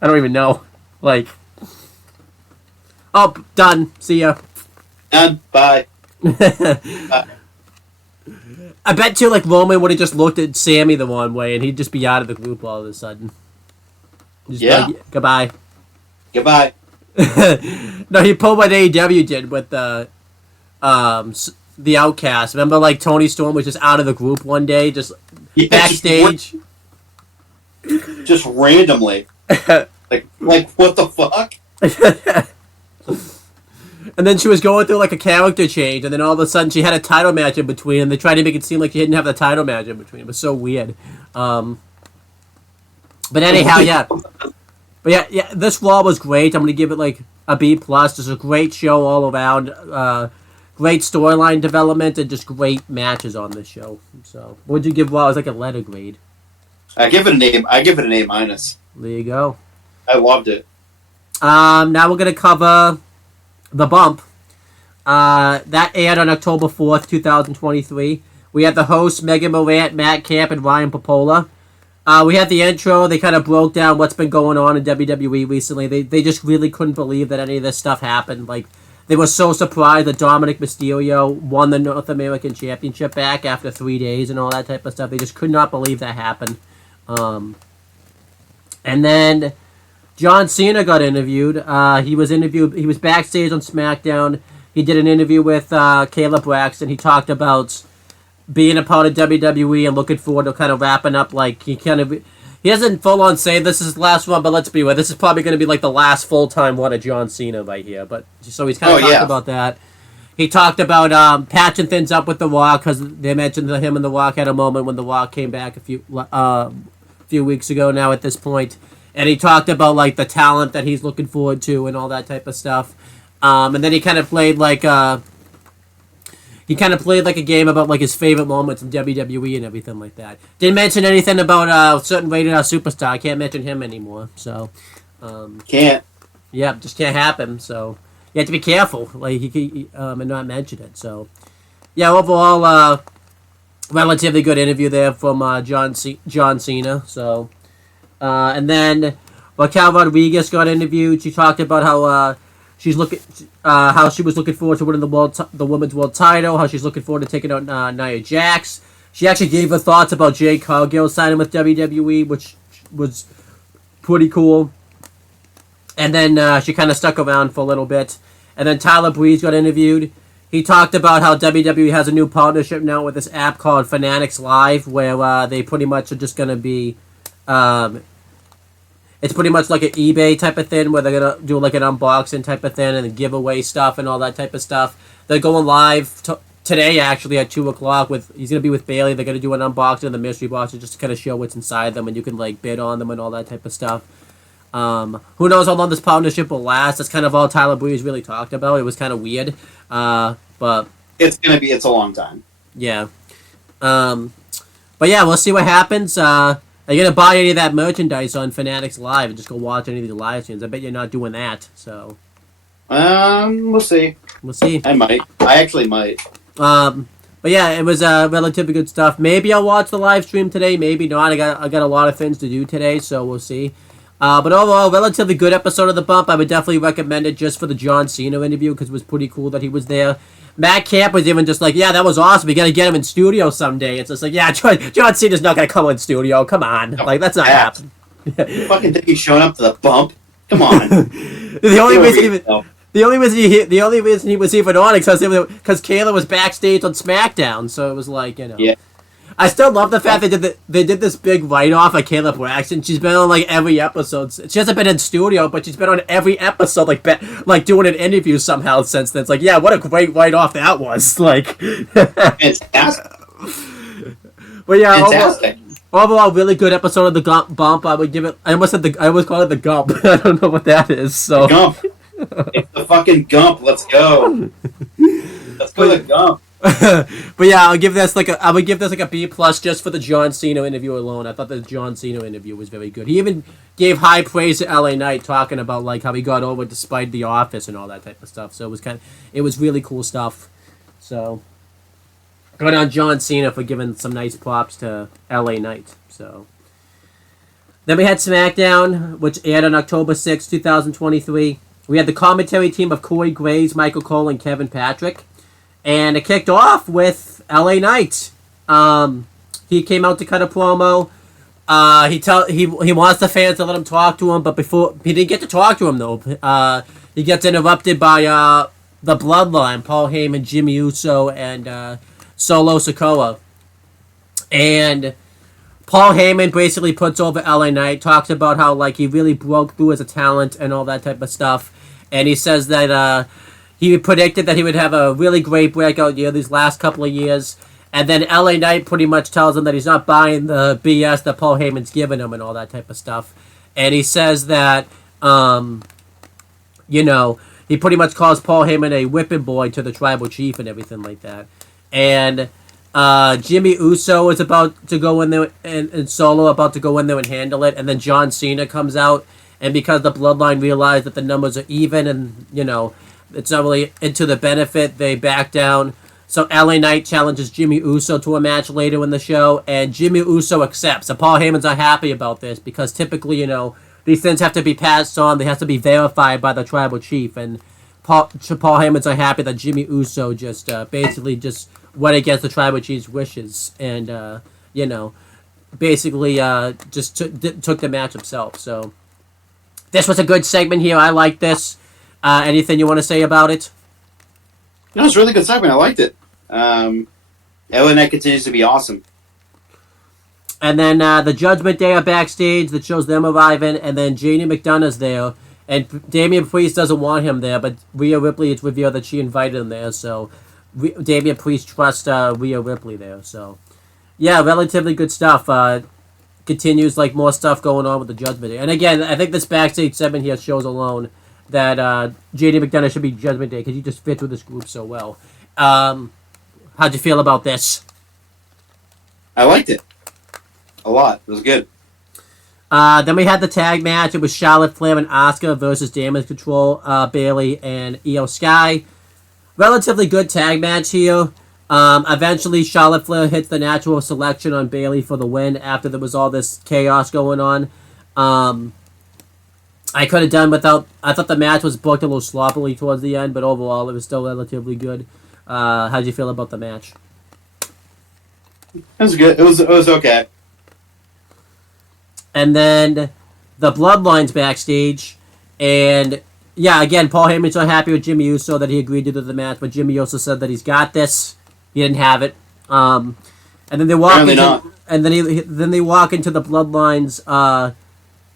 don't even know. Oh, done. See ya. Done. Bye. Bye. I bet too, Roman would have just looked at Sammy the one way, and he'd just be out of the group all of a sudden. Yeah. Goodbye. Goodbye. No, he pulled what AEW did with the Outcast. Remember, Tony Storm was just out of the group one day, just backstage. Just randomly. What the fuck? And then she was going through like a character change, and then all of a sudden she had a title match in between, and they tried to make it seem like she didn't have the title match in between. It was so weird. But anyhow, yeah. But yeah, this Raw was great. I'm gonna give it like a B plus. It's a great show all around. Great storyline development and just great matches on this show. So, what'd you give Raw? It was like a letter grade. I give it an A minus. There you go. I loved it. Now we're gonna cover The Bump. That aired on October 4th, 2023. We had the hosts Megan Morant, Matt Camp, and Ryan Popola. We had the intro. They kind of broke down what's been going on in WWE recently. They just really couldn't believe that any of this stuff happened. Like, they were so surprised that Dominic Mysterio won the North American Championship back after 3 days and all that type of stuff. They just could not believe that happened. And then John Cena got interviewed. He was backstage on SmackDown. He did an interview with Kayla Braxton. He talked about being a part of WWE and looking forward to kind of wrapping up. Like, he doesn't full on say this is his last one, but let's be aware, this is probably going to be like the last full time one of John Cena right here. But so he's kind of talked about that. He talked about patching things up with The Rock, because they mentioned that him and The Rock had a moment when The Rock came back a few weeks ago now at this point. And he talked about like the talent that he's looking forward to and all that type of stuff. And then he kind of played like a game about like his favorite moments in WWE and everything like that. Didn't mention anything about a certain rated superstar. I can't mention him anymore. So Can't. Yeah, just can't happen. So you have to be careful, like and not mention it. So yeah, overall, relatively good interview there from John Cena. So and then Raquel Rodriguez got interviewed. She talked about how how she was looking forward to winning the women's world title. How she's looking forward to taking out Nia Jax. She actually gave her thoughts about Jade Cargill signing with WWE, which was pretty cool. And then she kind of stuck around for a little bit. And then Tyler Breeze got interviewed. He talked about how WWE has a new partnership now with this app called Fanatics Live, where they pretty much are just going to be... it's pretty much like an eBay type of thing, where they're going to do like an unboxing type of thing and give away stuff and all that type of stuff. They're going live today, actually, at 2 o'clock. He's going to be with Bailey. They're going to do an unboxing of the mystery boxes just to kind of show what's inside them, and you can like bid on them and all that type of stuff. Who knows how long this partnership will last? That's kind of all Tyler Breeze really talked about. It was kind of weird. But it's a long time. Yeah. But yeah, we'll see what happens. Are you going to buy any of that merchandise on Fanatics Live and just go watch any of these live streams? I bet you're not doing that, so. We'll see. We'll see. I might. I actually might. But yeah, it was relatively good stuff. Maybe I'll watch the live stream today, maybe not. I got a lot of things to do today, so we'll see. But overall, relatively good episode of The Bump. I would definitely recommend it just for the John Cena interview, because it was pretty cool that he was there. Matt Camp was even just like, yeah, that was awesome. We got to get him in studio someday. It's just like, yeah, John Cena's not going to come in studio. Come on. No, like, that's not happening. Fucking think he's showing up to The Bump? Come on. The only reason he was even on it because Kayla was backstage on SmackDown, so it was like, you know. Yeah. I still love the fact they did this big write-off of Kayla Braxton. She's been on like every episode. She hasn't been in studio, but she's been on every episode, like doing an interview somehow since then. It's like, yeah, what a great write-off that was. Like, fantastic. But yeah, fantastic. Overall, really good episode of the Bump. I would give it. I almost call it the Gump. I don't know what that is. So Gump. It's the fucking Gump. Let's go. Let's go to the Gump. But yeah, I would give this like a B plus just for the John Cena interview alone. I thought the John Cena interview was very good. He even gave high praise to LA Knight, talking about like how he got over despite The Office and all that type of stuff. So it was really cool stuff. So good on John Cena for giving some nice props to LA Knight. So then we had SmackDown, which aired on October 6, 2023. We had the commentary team of Corey Graves, Michael Cole, and Kevin Patrick. And it kicked off with LA Knight. He came out to cut a promo. He wants the fans to let him talk to him, but before he didn't get to talk to him though. He gets interrupted by the Bloodline, Paul Heyman, Jimmy Uso, and Solo Sikoa. And Paul Heyman basically puts over LA Knight, talks about how like he really broke through as a talent and all that type of stuff. And he says that he predicted that he would have a really great breakout year these last couple of years. And then LA Knight pretty much tells him that he's not buying the BS that Paul Heyman's giving him and all that type of stuff. And he says that, he pretty much calls Paul Heyman a whipping boy to the tribal chief and everything like that. And Jimmy Uso is about to go in there, and Solo about to go in there and handle it. And then John Cena comes out. And because the Bloodline realized that the numbers are even and, it's not really into the benefit, they back down. So LA Knight challenges Jimmy Uso to a match later in the show, and Jimmy Uso accepts. And Paul Heyman's not happy about this because typically, these things have to be passed on. They have to be verified by the tribal chief. And Paul Heyman's not happy that Jimmy Uso just basically just went against the tribal chief's wishes and, basically just took the match himself. So this was a good segment here. I like this. Anything you want to say about it? No, it's a really good segment. I liked it. LA Knight continues to be awesome. And then the Judgment Day are backstage that shows them arriving, and then Janie McDonough's there, and Damian Priest doesn't want him there, but Rhea Ripley, it's revealed that she invited him there, so Damian Priest trusts Rhea Ripley there. So yeah, relatively good stuff. Continues like more stuff going on with the Judgment Day. And again, I think this backstage segment here shows alone that JD McDonough should be Judgment Day because he just fits with this group so well. How'd you feel about this? I liked it a lot. It was good. Then we had the tag match. It was Charlotte Flair and Asuka versus Damage Control, Bayley and Io Sky. Relatively good tag match here. Eventually, Charlotte Flair hits the natural selection on Bayley for the win after there was all this chaos going on. I could have done without... I thought the match was booked a little sloppily towards the end, but overall it was still relatively good. How did you feel about the match? It was good. It was okay. And then the Bloodline's backstage, and yeah, again, Paul Heyman's not happy with Jimmy Uso that he agreed to do the match, but Jimmy Uso said that he's got this. He didn't have it. And then they walk Apparently not. And then they walk into the Bloodline's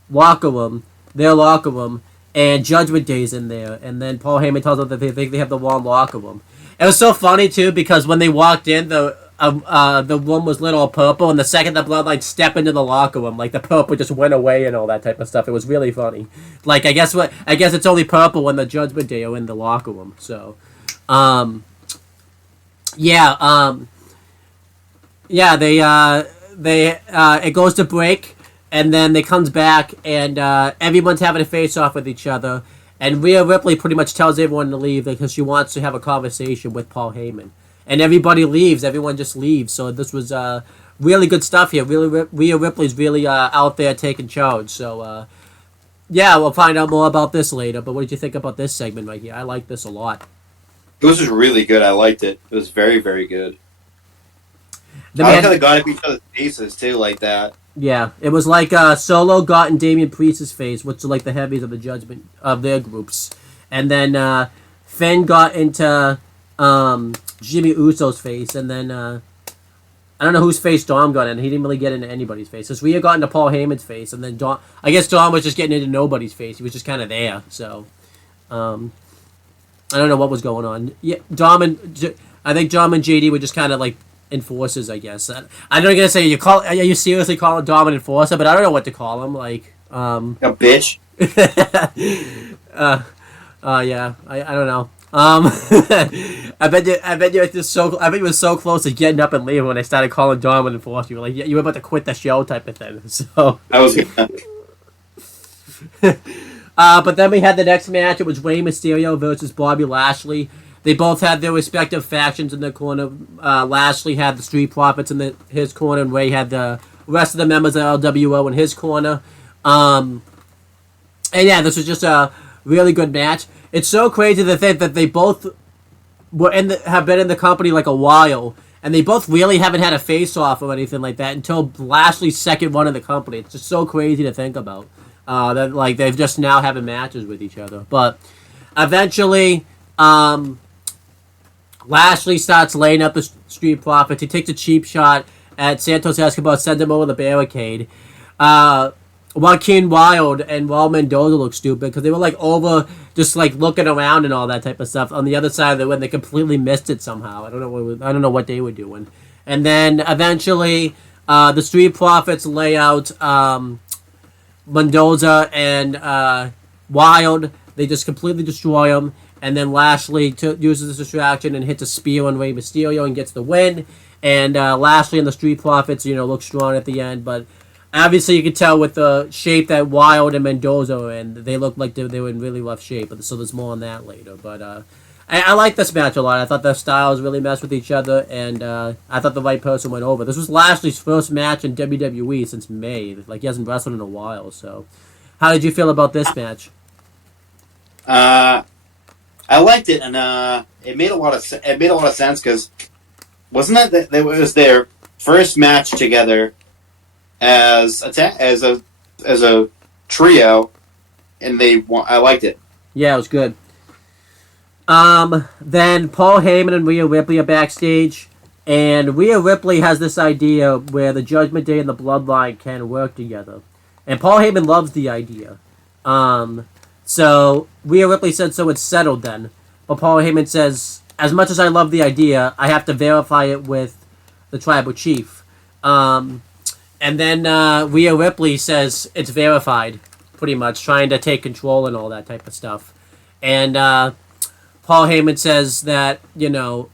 locker room, their locker room, and Judgment Day's in there. And then Paul Heyman tells them that they think they have the wrong locker room. It was so funny too because when they walked in, the room was lit all purple, and the second the Bloodline stepped into the locker room, like the purple just went away and all that type of stuff. It was really funny. Like I guess it's only purple when the Judgment Day are in the locker room. So, it goes to break, and then they comes back, and everyone's having a face-off with each other, and Rhea Ripley pretty much tells everyone to leave because she wants to have a conversation with Paul Heyman. And everybody leaves. Everyone just leaves. So this was really good stuff here. Rhea Ripley's really out there taking charge. So, we'll find out more about this later. But what did you think about this segment right here? I like this a lot. It was just really good. I liked it. It was very, very good. I like how they got up each other's faces, too, like that. Yeah, it was like Solo got in Damian Priest's face, which are like the heavies of the Judgment of their groups. And then Finn got into Jimmy Uso's face, and then I don't know whose face Dom got in. He didn't really get into anybody's face. So Rhea got into Paul Heyman's face, and then I guess Dom was just getting into nobody's face. He was just kind of there. So I don't know what was going on. Yeah, I think Dom and JD were just kind of like enforcers, I guess. I'm not gonna say are you seriously calling Dom an enforcer? But I don't know what to call him. Like a bitch. Yeah, I don't know. I bet you were so close to getting up and leaving when they started calling Dom an enforcer. You were like, you were about to quit the show type of thing. So I was. But then we had the next match. It was Rey Mysterio versus Bobby Lashley. They both had their respective factions in their corner. Lashley had the Street Profits in his corner, and Rey had the rest of the members of LWO in his corner. And yeah, this was just a really good match. It's so crazy to think that they both have been in the company like a while, and they both really haven't had a face-off or anything like that until Lashley's second one in the company. It's just so crazy to think about. That like they've just now having matches with each other. But eventually, Lashley starts laying up the Street Profits. He takes a cheap shot at Santos Escobar, sends him over the barricade. Joaquin Wilde and Raul Mendoza looked stupid because they were like over, just like looking around and all that type of stuff. On the other side of the ring, they completely missed it somehow. I don't know what they were doing. And then eventually, the Street Profits lay out Mendoza and Wilde. They just completely destroy him. And then Lashley uses this distraction and hits a spear on Rey Mysterio and gets the win. And Lashley and the Street Profits, look strong at the end. But obviously you can tell with the shape that Wilde and Mendoza are in, they look like they were in really rough shape. So there's more on that later. But I like this match a lot. I thought their styles really messed with each other. And I thought the right person went over. This was Lashley's first match in WWE since May. Like, he hasn't wrestled in a while. So how did you feel about this match? I liked it, and it made a lot of sense because wasn't that it was their first match together as a trio, and I liked it. Yeah, it was good. Then Paul Heyman and Rhea Ripley are backstage, and Rhea Ripley has this idea where the Judgment Day and the Bloodline can work together, and Paul Heyman loves the idea. So Rhea Ripley said, so it's settled then. But Paul Heyman says, as much as I love the idea, I have to verify it with the tribal chief. And then Rhea Ripley says it's verified, pretty much, trying to take control and all that type of stuff. And Paul Heyman says that,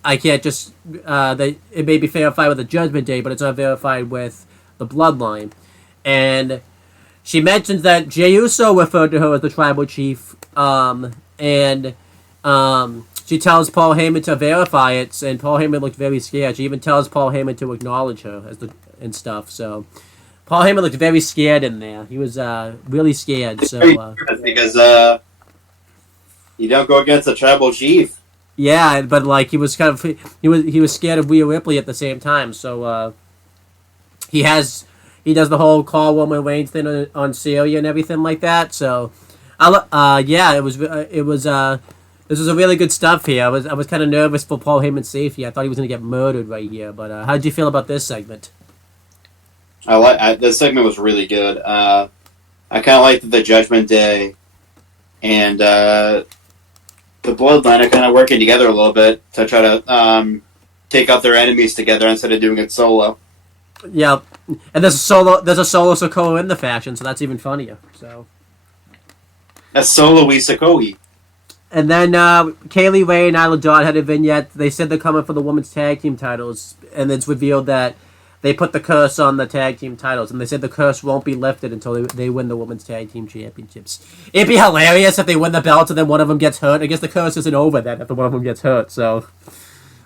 I can't just, that it may be verified with the Judgment Day, but it's not verified with the Bloodline. And she mentions that Jey Uso referred to her as the tribal chief, and she tells Paul Heyman to verify it, and Paul Heyman looked very scared. She even tells Paul Heyman to acknowledge her and stuff. So Paul Heyman looked very scared in there. He was really scared. So because you don't go against the tribal chief. Yeah, but like he was scared of Rhea Ripley at the same time. So he does the whole call Roman Reigns thing on Celia and everything like that. So, this was a really good stuff here. I was kind of nervous for Paul Heyman's safety. I thought he was going to get murdered right here. But how did you feel about this segment? This segment was really good. I kind of liked the Judgment Day and the Bloodline are kind of working together a little bit to try to take out their enemies together instead of doing it solo. Yeah, and there's a solo Sikoa in the fashion, so that's even funnier. So that's solo-y Sikoa. And then Kaylee Ray and Isla Dawn had a vignette. They said they're coming for the women's tag team titles, and it's revealed that they put the curse on the tag team titles, and they said the curse won't be lifted until they win the women's tag team championships. It'd be hilarious if they win the belts and then one of them gets hurt. I guess the curse isn't over then after one of them gets hurt. So,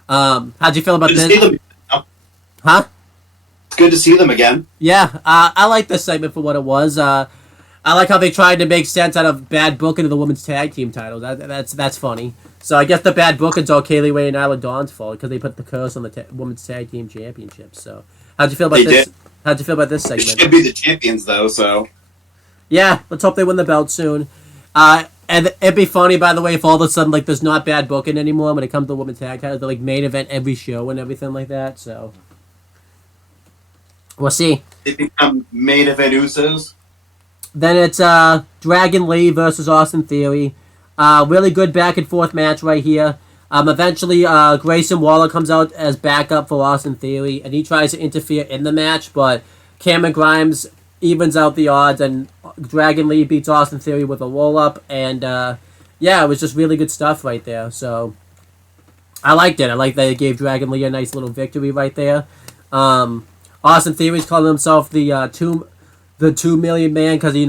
how'd you feel about this? Huh? It's good to see them again. Yeah, I like this segment for what it was. I like how they tried to make sense out of bad booking of the women's tag team titles. That's funny. So I guess the bad booking's all Kaylee Ray and Isla Dawn's fault because they put the curse on the women's tag team championships. So how'd you feel about this? How'd you feel about this segment? They should be the champions though. So yeah, let's hope they win the belt soon. And it'd be funny, by the way, if all of a sudden like there's not bad booking anymore when it comes to women's tag titles. They like main event every show and everything like that. So we'll see. They become main event Usos. Then it's Dragon Lee versus Austin Theory. Really good back and forth match right here. Eventually, Grayson Waller comes out as backup for Austin Theory, and he tries to interfere in the match, but Cameron Grimes evens out the odds, and Dragon Lee beats Austin Theory with a roll-up, and it was just really good stuff right there. So I liked it. I like that it gave Dragon Lee a nice little victory right there. Austin Theory's calling himself the 2 million man because he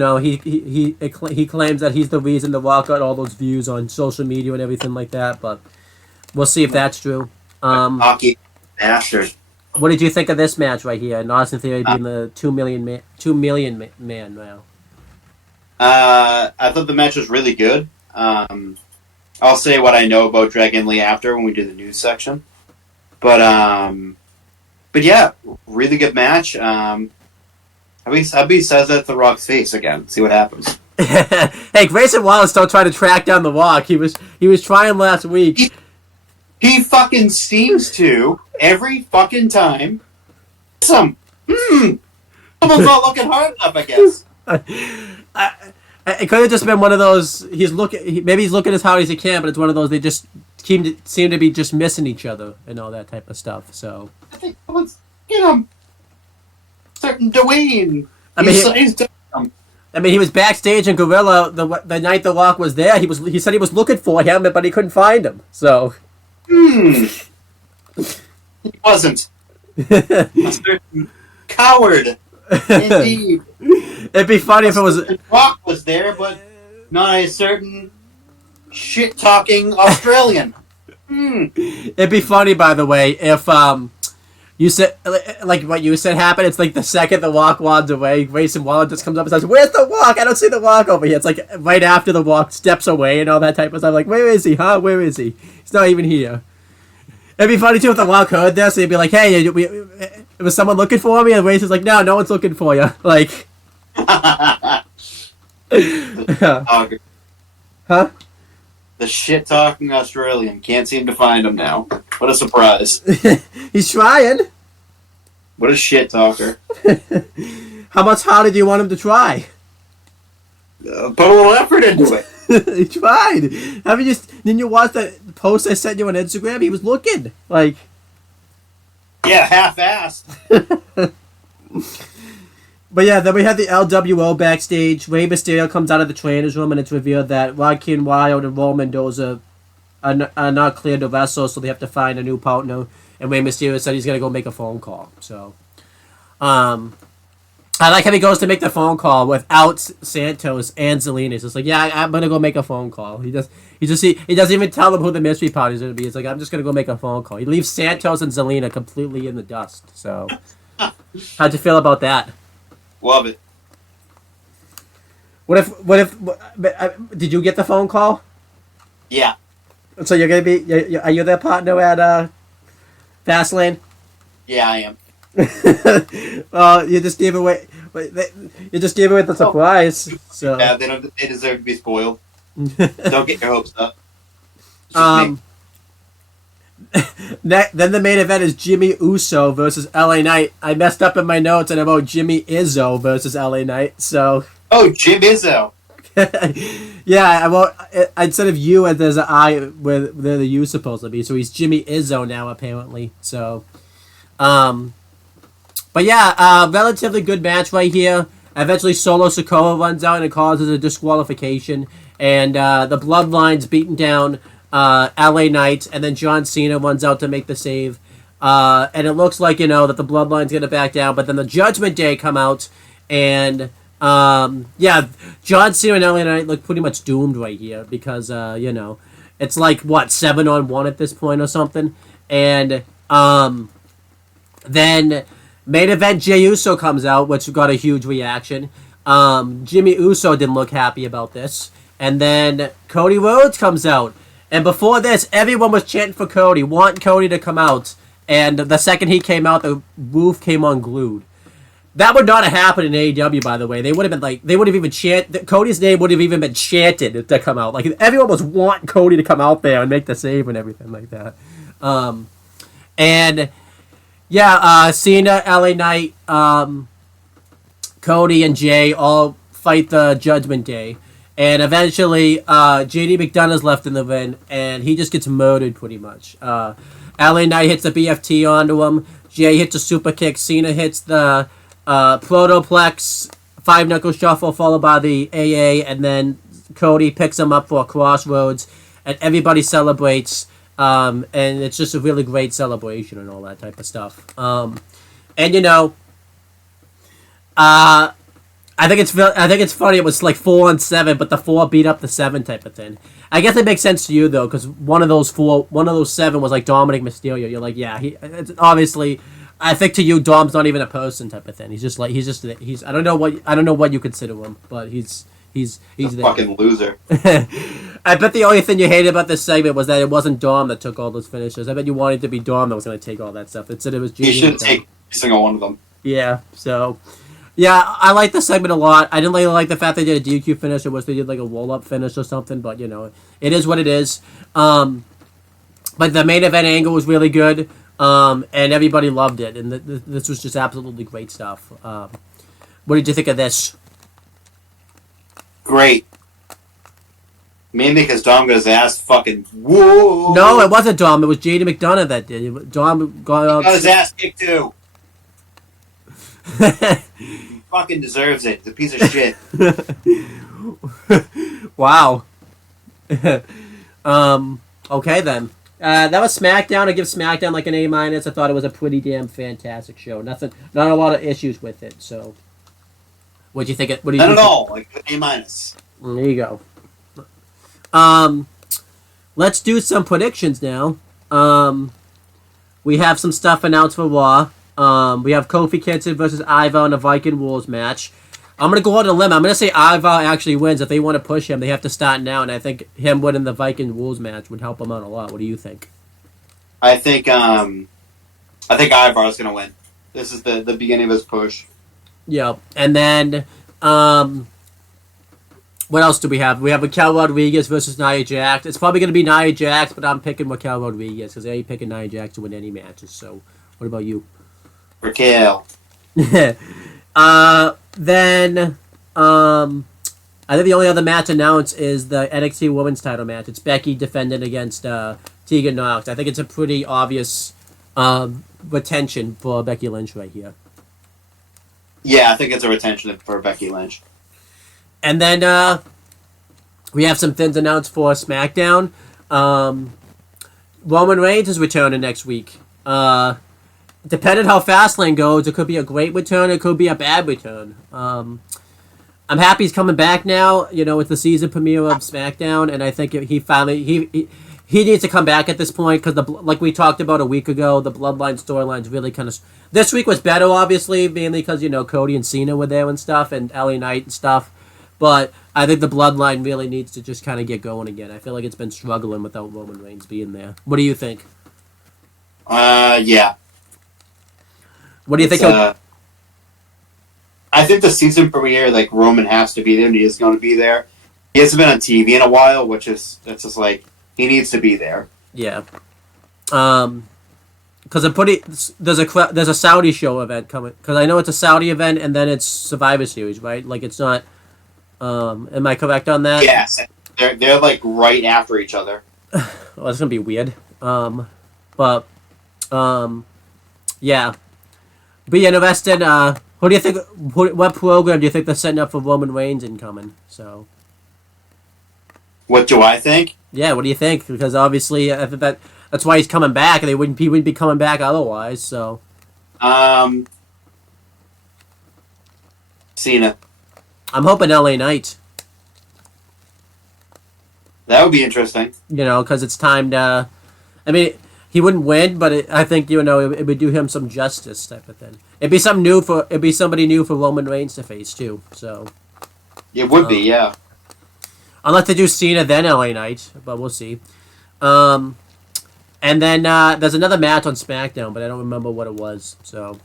claims that he's the reason The Rock got all those views on social media and everything like that. But we'll see if that's true. Hockey bastard. What did you think of this match right here? And Austin Theory being the 2 million man now. I thought the match was really good. I'll say what I know about Dragon Lee after when we do the news section. But yeah, really good match. Abby says that to The Rock's face again. See what happens. Hey, Grayson Wallace still trying to track down The Rock. He was trying last week. He fucking seems to every fucking time. Someone's not looking hard enough, I guess. It could have just been one of those. Maybe he's looking as hard as he can, but it's one of those. They just seem to be just missing each other and all that type of stuff. So I think someone's get him. Certain Dwayne. I mean, he was backstage in Gorilla the night The Rock was there. He said he was looking for him, but he couldn't find him. So he wasn't. A certain coward. Indeed. It'd be funny if it was. The Rock was there, but not a certain shit-talking Australian. It'd be funny, by the way, if you said like what you said happened. It's like the second The Rock walks away, Grayson Waller just comes up and says, "Where's The Rock? I don't see The Rock over here." It's like right after The Rock steps away and all that type of stuff. Like, where is he? Huh? Where is he? He's not even here. It'd be funny too if The Rock heard this. He'd be like, "Hey, was someone looking for me?" And Grayson's like, "No, no one's looking for you." Like, Huh? The shit-talking Australian. Can't seem to find him now. What a surprise. He's trying. What a shit-talker. How much harder do you want him to try? Put a little effort into it. He tried. Didn't you watch that post I sent you on Instagram? He was looking. Like, yeah, half-assed. But yeah, then we had the LWO backstage. Rey Mysterio comes out of the trainer's room, and it's revealed that Joaquin Wilde and Roman Mendoza are not cleared to wrestle, so they have to find a new partner. And Rey Mysterio said he's going to go make a phone call. So, I like how he goes to make the phone call without Santos and Zelina. It's just like, yeah, I'm going to go make a phone call. He doesn't even tell them who the mystery party is going to be. It's like, I'm just going to go make a phone call. He leaves Santos and Zelina completely in the dust. So, how'd you feel about that? Love it. What if did you get the phone call? Yeah. So you're gonna be? Are you their partner at Fastlane? Yeah, I am. Well, you just gave away. You just gave away the surprise. So Yeah, they deserve to be spoiled. Don't get your hopes up. It's just me. Then the main event is Jimmy Uso versus LA Knight. I messed up in my notes and about Jimmy Izzo versus LA Knight. So Oh, Jim Izzo. Yeah, instead of U, there's an I where the U supposed to be. So he's Jimmy Izzo now apparently. So, but yeah, relatively good match right here. Eventually, Solo Sikoa runs out and it causes a disqualification, and the Bloodline's beating down LA Knight, and then John Cena runs out to make the save. And it looks like, that the Bloodline's going to back down, but then the Judgment Day come out, and yeah, John Cena and LA Knight look pretty much doomed right here because, it's like, 7-on-1 at this point or something. And then main event Jey Uso comes out, which got a huge reaction. Jimmy Uso didn't look happy about this. And then Cody Rhodes comes out. And before this, everyone was chanting for Cody, wanting Cody to come out. And the second he came out, the roof came unglued. That would not have happened in AEW, by the way. They would have even chanted, Cody's name would have even been chanted to come out. Like, everyone was wanting Cody to come out there and make the save and everything like that. And, yeah, Cena, LA Knight, Cody, and Jay all fight the Judgment Day. And eventually, JD McDonough's left in the ring, and he just gets murdered pretty much. LA Knight hits the BFT onto him. Jay hits a super kick. Cena hits the Protoplex 5-knuckle shuffle, followed by the AA, and then Cody picks him up for a Crossroads, and everybody celebrates. And it's just a really great celebration and all that type of stuff. I think it's funny. It was like 4-on-7, but the 4 beat up the 7 type of thing. I guess it makes sense to you though, because one of those 7 was like Dominic Mysterio. You're like, yeah, it's obviously. I think to you, Dom's not even a person type of thing. He's I don't know what you consider him, but he's there. Fucking loser. I bet the only thing you hated about this segment was that it wasn't Dom that took all those finishes. I bet you wanted it to be Dom that was going to take all that stuff. Instead, it was He should take every single one of them. Yeah. So. Yeah, I like the segment a lot. I didn't really like the fact they did a DQ finish, or was they did like a roll-up finish or something, but, it is what it is. But the main event angle was really good, and everybody loved it, and this was just absolutely great stuff. What did you think of this? great. Mainly because Dom got his ass fucking whoa. No, it wasn't Dom. It was J.D. McDonough that did it. Dom got He got his ass kicked too. He fucking deserves it. He's a piece of shit. Wow. Okay then. That was SmackDown. I give SmackDown like an A-. I thought it was a pretty damn fantastic show. Not a lot of issues with it. So, what do you think? What do you Not think? at all. Like A-. There you go. Let's do some predictions now. We have some stuff announced for Raw. We have Kofi Kingston versus Ivar in a Viking Rules match. I'm going to go on a limb. I'm going to say Ivar actually wins. If they want to push him, they have to start now, and I think him winning the Viking Rules match would help him out a lot. What do you think? I think Ivar's going to win. This is the beginning of his push. Yeah. And then, what else do we have? We have Raquel Rodriguez versus Nia Jax. It's probably going to be Nia Jax, but I'm picking Raquel Rodriguez because they ain't picking Nia Jax to win any matches. So, what about you? Raquel. Then, I think the only other match announced is the NXT Women's Title match. It's Becky defending against Tegan Nox. I think it's a pretty obvious retention for Becky Lynch right here. Yeah, I think it's a retention for Becky Lynch. And then we have some things announced for SmackDown. Roman Reigns is returning next week. Depending how Fastlane goes, it could be a great return, it could be a bad return. I'm happy he's coming back now. You know, it's the season premiere of SmackDown, and I think he finally he needs to come back at this point because like we talked about a week ago, the Bloodline storyline's really kind of. This week was better, obviously, mainly because Cody and Cena were there and stuff, and LA Knight and stuff. But I think the Bloodline really needs to just kind of get going again. I feel like it's been struggling without Roman Reigns being there. What do you think? Yeah. What do you think? I think the season premiere, like, Roman has to be there, and he is going to be there. He hasn't been on TV in a while, that's just like, he needs to be there. Yeah. Because there's a Saudi show event coming. Because I know it's a Saudi event, and then it's Survivor Series, right? Like, it's not. Am I correct on that? Yes, they're like right after each other. Well, that's gonna be weird. Yeah. Be interested. Who do you think? What program do you think they're setting up for Roman Reigns incoming? So. What do I think? Yeah, what do you think? Because obviously, I think that's why he's coming back. He wouldn't be coming back otherwise. So. Cena. I'm hoping LA Knight. That would be interesting. Because it's time to. I mean, he wouldn't win, but I think it would do him some justice, type of thing. It'd be somebody new for Roman Reigns to face too. So. It would be, yeah. Unless they do Cena then LA Knight, but we'll see. And then there's another match on SmackDown, but I don't remember what it was. So.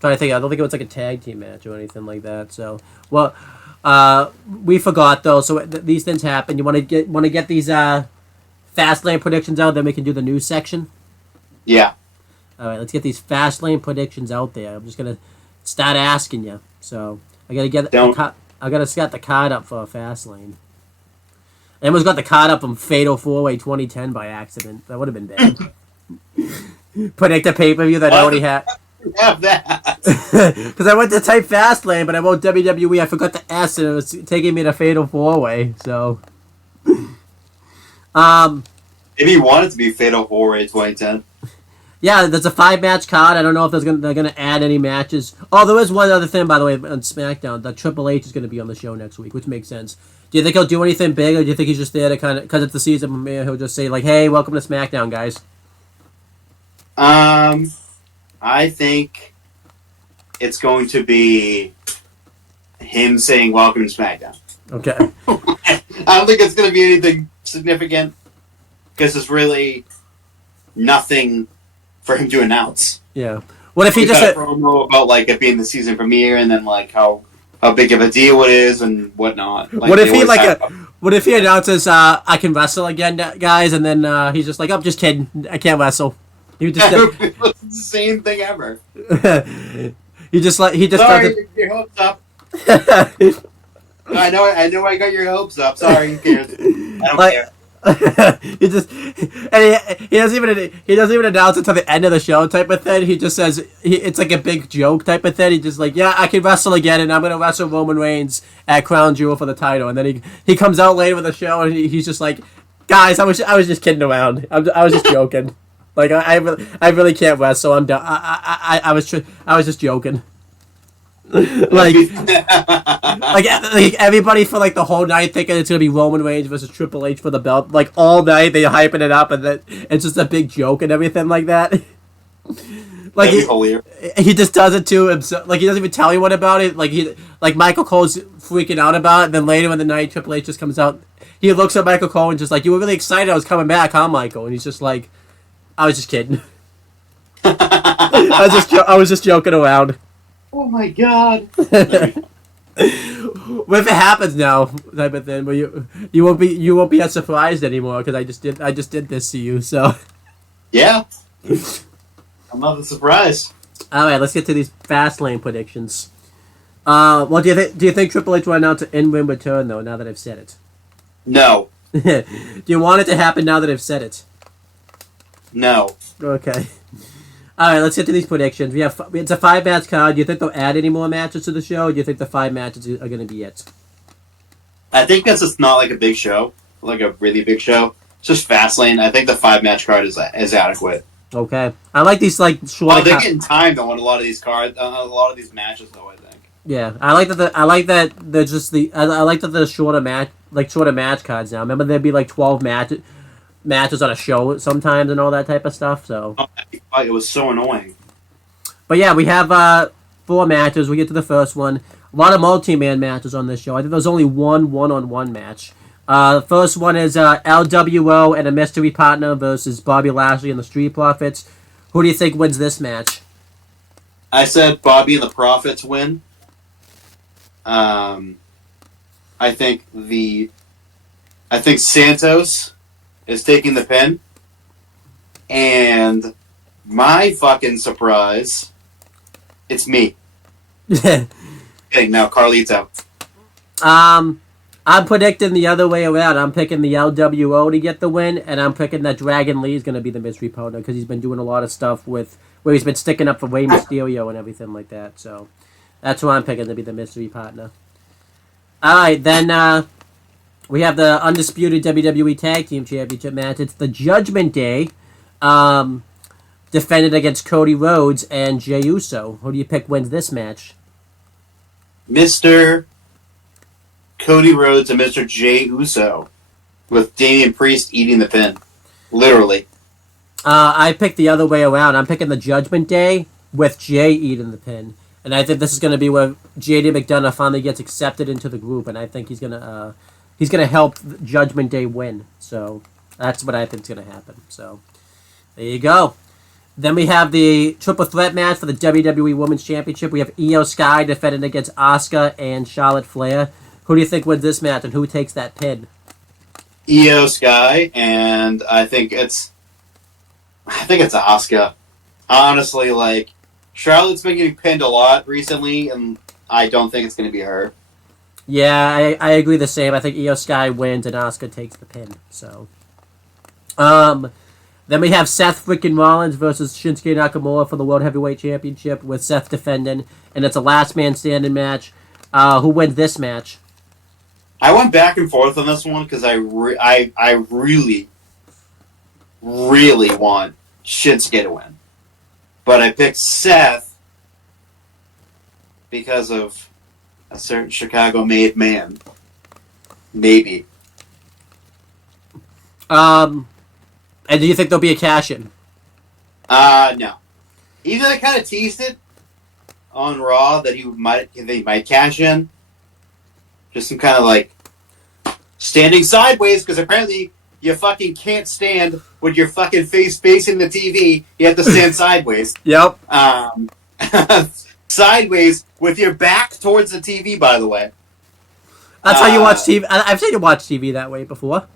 Trying to think, I don't think it was like a tag team match or anything like that. So, well, we forgot though. So these things happen. You want to get these Fastlane predictions out, then we can do the news section. Yeah. All right, let's get these Fastlane predictions out there. I'm just gonna start asking you. So I gotta set the card up for Fastlane. I almost got the card up from Fatal 4-Way 2010 by accident. That would have been bad. Predict a pay-per-view that I already had. Have that. Because I went to type Fastlane, but I wrote WWE. I forgot the S, and it was taking me to Fatal 4-Way. So, Maybe you want it to be Fatal 4-Way 2010. Yeah, there's a 5-match card. I don't know if they're gonna add any matches. Oh, there is one other thing, by the way, on SmackDown. That Triple H is gonna be on the show next week, which makes sense. Do you think he'll do anything big, or do you think he's just there to kind of, because it's the season premiere, he'll just say like, "Hey, welcome to SmackDown, guys"? I think it's going to be him saying welcome to SmackDown. Okay. I don't think it's going to be anything significant because there's really nothing for him to announce. Yeah. What if he He's just got a promo about like it being the season premiere and then like how big of a deal it is and whatnot. Like, what if he announces I can wrestle again, guys, and then he's just like, "Oh, just kidding, I can't wrestle." He just it's the same thing ever. he just Sorry, your hopes up. I know I got your hopes up. Sorry, who cares? I don't care. he just and he doesn't even announce it to the end of the show type of thing. He just says it's like a big joke type of thing. He just like, yeah, I can wrestle again, and I'm gonna wrestle Roman Reigns at Crown Jewel for the title. And then he comes out later with the show, and he's just like, guys, I was just kidding around. I was just joking. Like I really can't wrestle. I'm done. I was just joking. like everybody for like the whole night thinking it's gonna be Roman Reigns versus Triple H for the belt. Like all night they hyping it up, and then it's just a big joke and everything like that. Like he just does it to himself. Like he doesn't even tell anyone about it. Like Michael Cole's freaking out about it. And then later in the night, Triple H just comes out. He looks at Michael Cole and just like, you were really excited I was coming back, huh, Michael? And he's just like, I was just kidding. I was just joking around. Oh my god! What if it happens now, type of thing, where you won't be as surprised anymore because I just did this to you. So yeah, I'm not surprised. All right, let's get to these Fastlane predictions. Well, do you think Triple H will announce an in-ring return though? Now that I've said it, no. Do you want it to happen now that I've said it? No. Okay. All right, let's get to these predictions. It's a 5-match card. Do you think they'll add any more matches to the show? Or do you think the 5 matches are going to be it? I think because it's not like a big show, like a really big show. It's just Fastlane. I think the 5-match card is adequate. Okay, I like these like short. Oh, they're getting time though on a lot of these cards, a lot of these matches though. I think. Yeah, I like that. I like that they're just I like that the shorter match cards now. Remember there'd be like 12 matches on a show sometimes and all that type of stuff. So it was so annoying. But yeah, we have 4 matches. We get to the first one. A lot of multi-man matches on this show. I think there's only one one-on-one match. The first one is LWO and a mystery partner versus Bobby Lashley and the Street Profits. Who do you think wins this match? I said Bobby and the Profits win. I think Santos is taking the pin. And my fucking surprise, it's me. Okay, now Carlito. I'm predicting the other way around. I'm picking the LWO to get the win, and I'm picking that Dragon Lee is going to be the mystery partner because he's been doing a lot of stuff where he's been sticking up for Rey Mysterio and everything like that. So that's who I'm picking to be the mystery partner. All right, then we have the undisputed WWE Tag Team Championship match. It's the Judgment Day, defended against Cody Rhodes and Jey Uso. Who do you pick wins this match? Mr. Cody Rhodes and Mr. Jey Uso, with Damian Priest eating the pin. Literally. I picked the other way around. I'm picking the Judgment Day with Jey eating the pin. And I think this is going to be where JD McDonough finally gets accepted into the group, and I think he's going to help Judgment Day win. So that's what I think is going to happen. So there you go. Then we have the triple threat match for the WWE Women's Championship. We have Io Sky defending against Asuka and Charlotte Flair. Who do you think wins this match, and who takes that pin? Io Sky, and I think it's Asuka. Honestly, like, Charlotte's been getting pinned a lot recently, and I don't think it's going to be her. Yeah, I agree the same. I think Io Sky wins and Asuka takes the pin. So, then we have Seth freaking Rollins versus Shinsuke Nakamura for the World Heavyweight Championship, with Seth defending, and it's a last man standing match. Who wins this match? I went back and forth on this one because I really, really want Shinsuke to win. But I picked Seth because of a certain Chicago-made man. Maybe. And do you think there'll be a cash-in? No. Even though I kind of teased it on Raw that they might cash in. Just some kind of like standing sideways, because apparently you fucking can't stand with your fucking face facing the TV. You have to stand sideways. Yep. Sideways with your back towards the TV, by the way. That's how you watch TV. I've seen you watch TV that way before.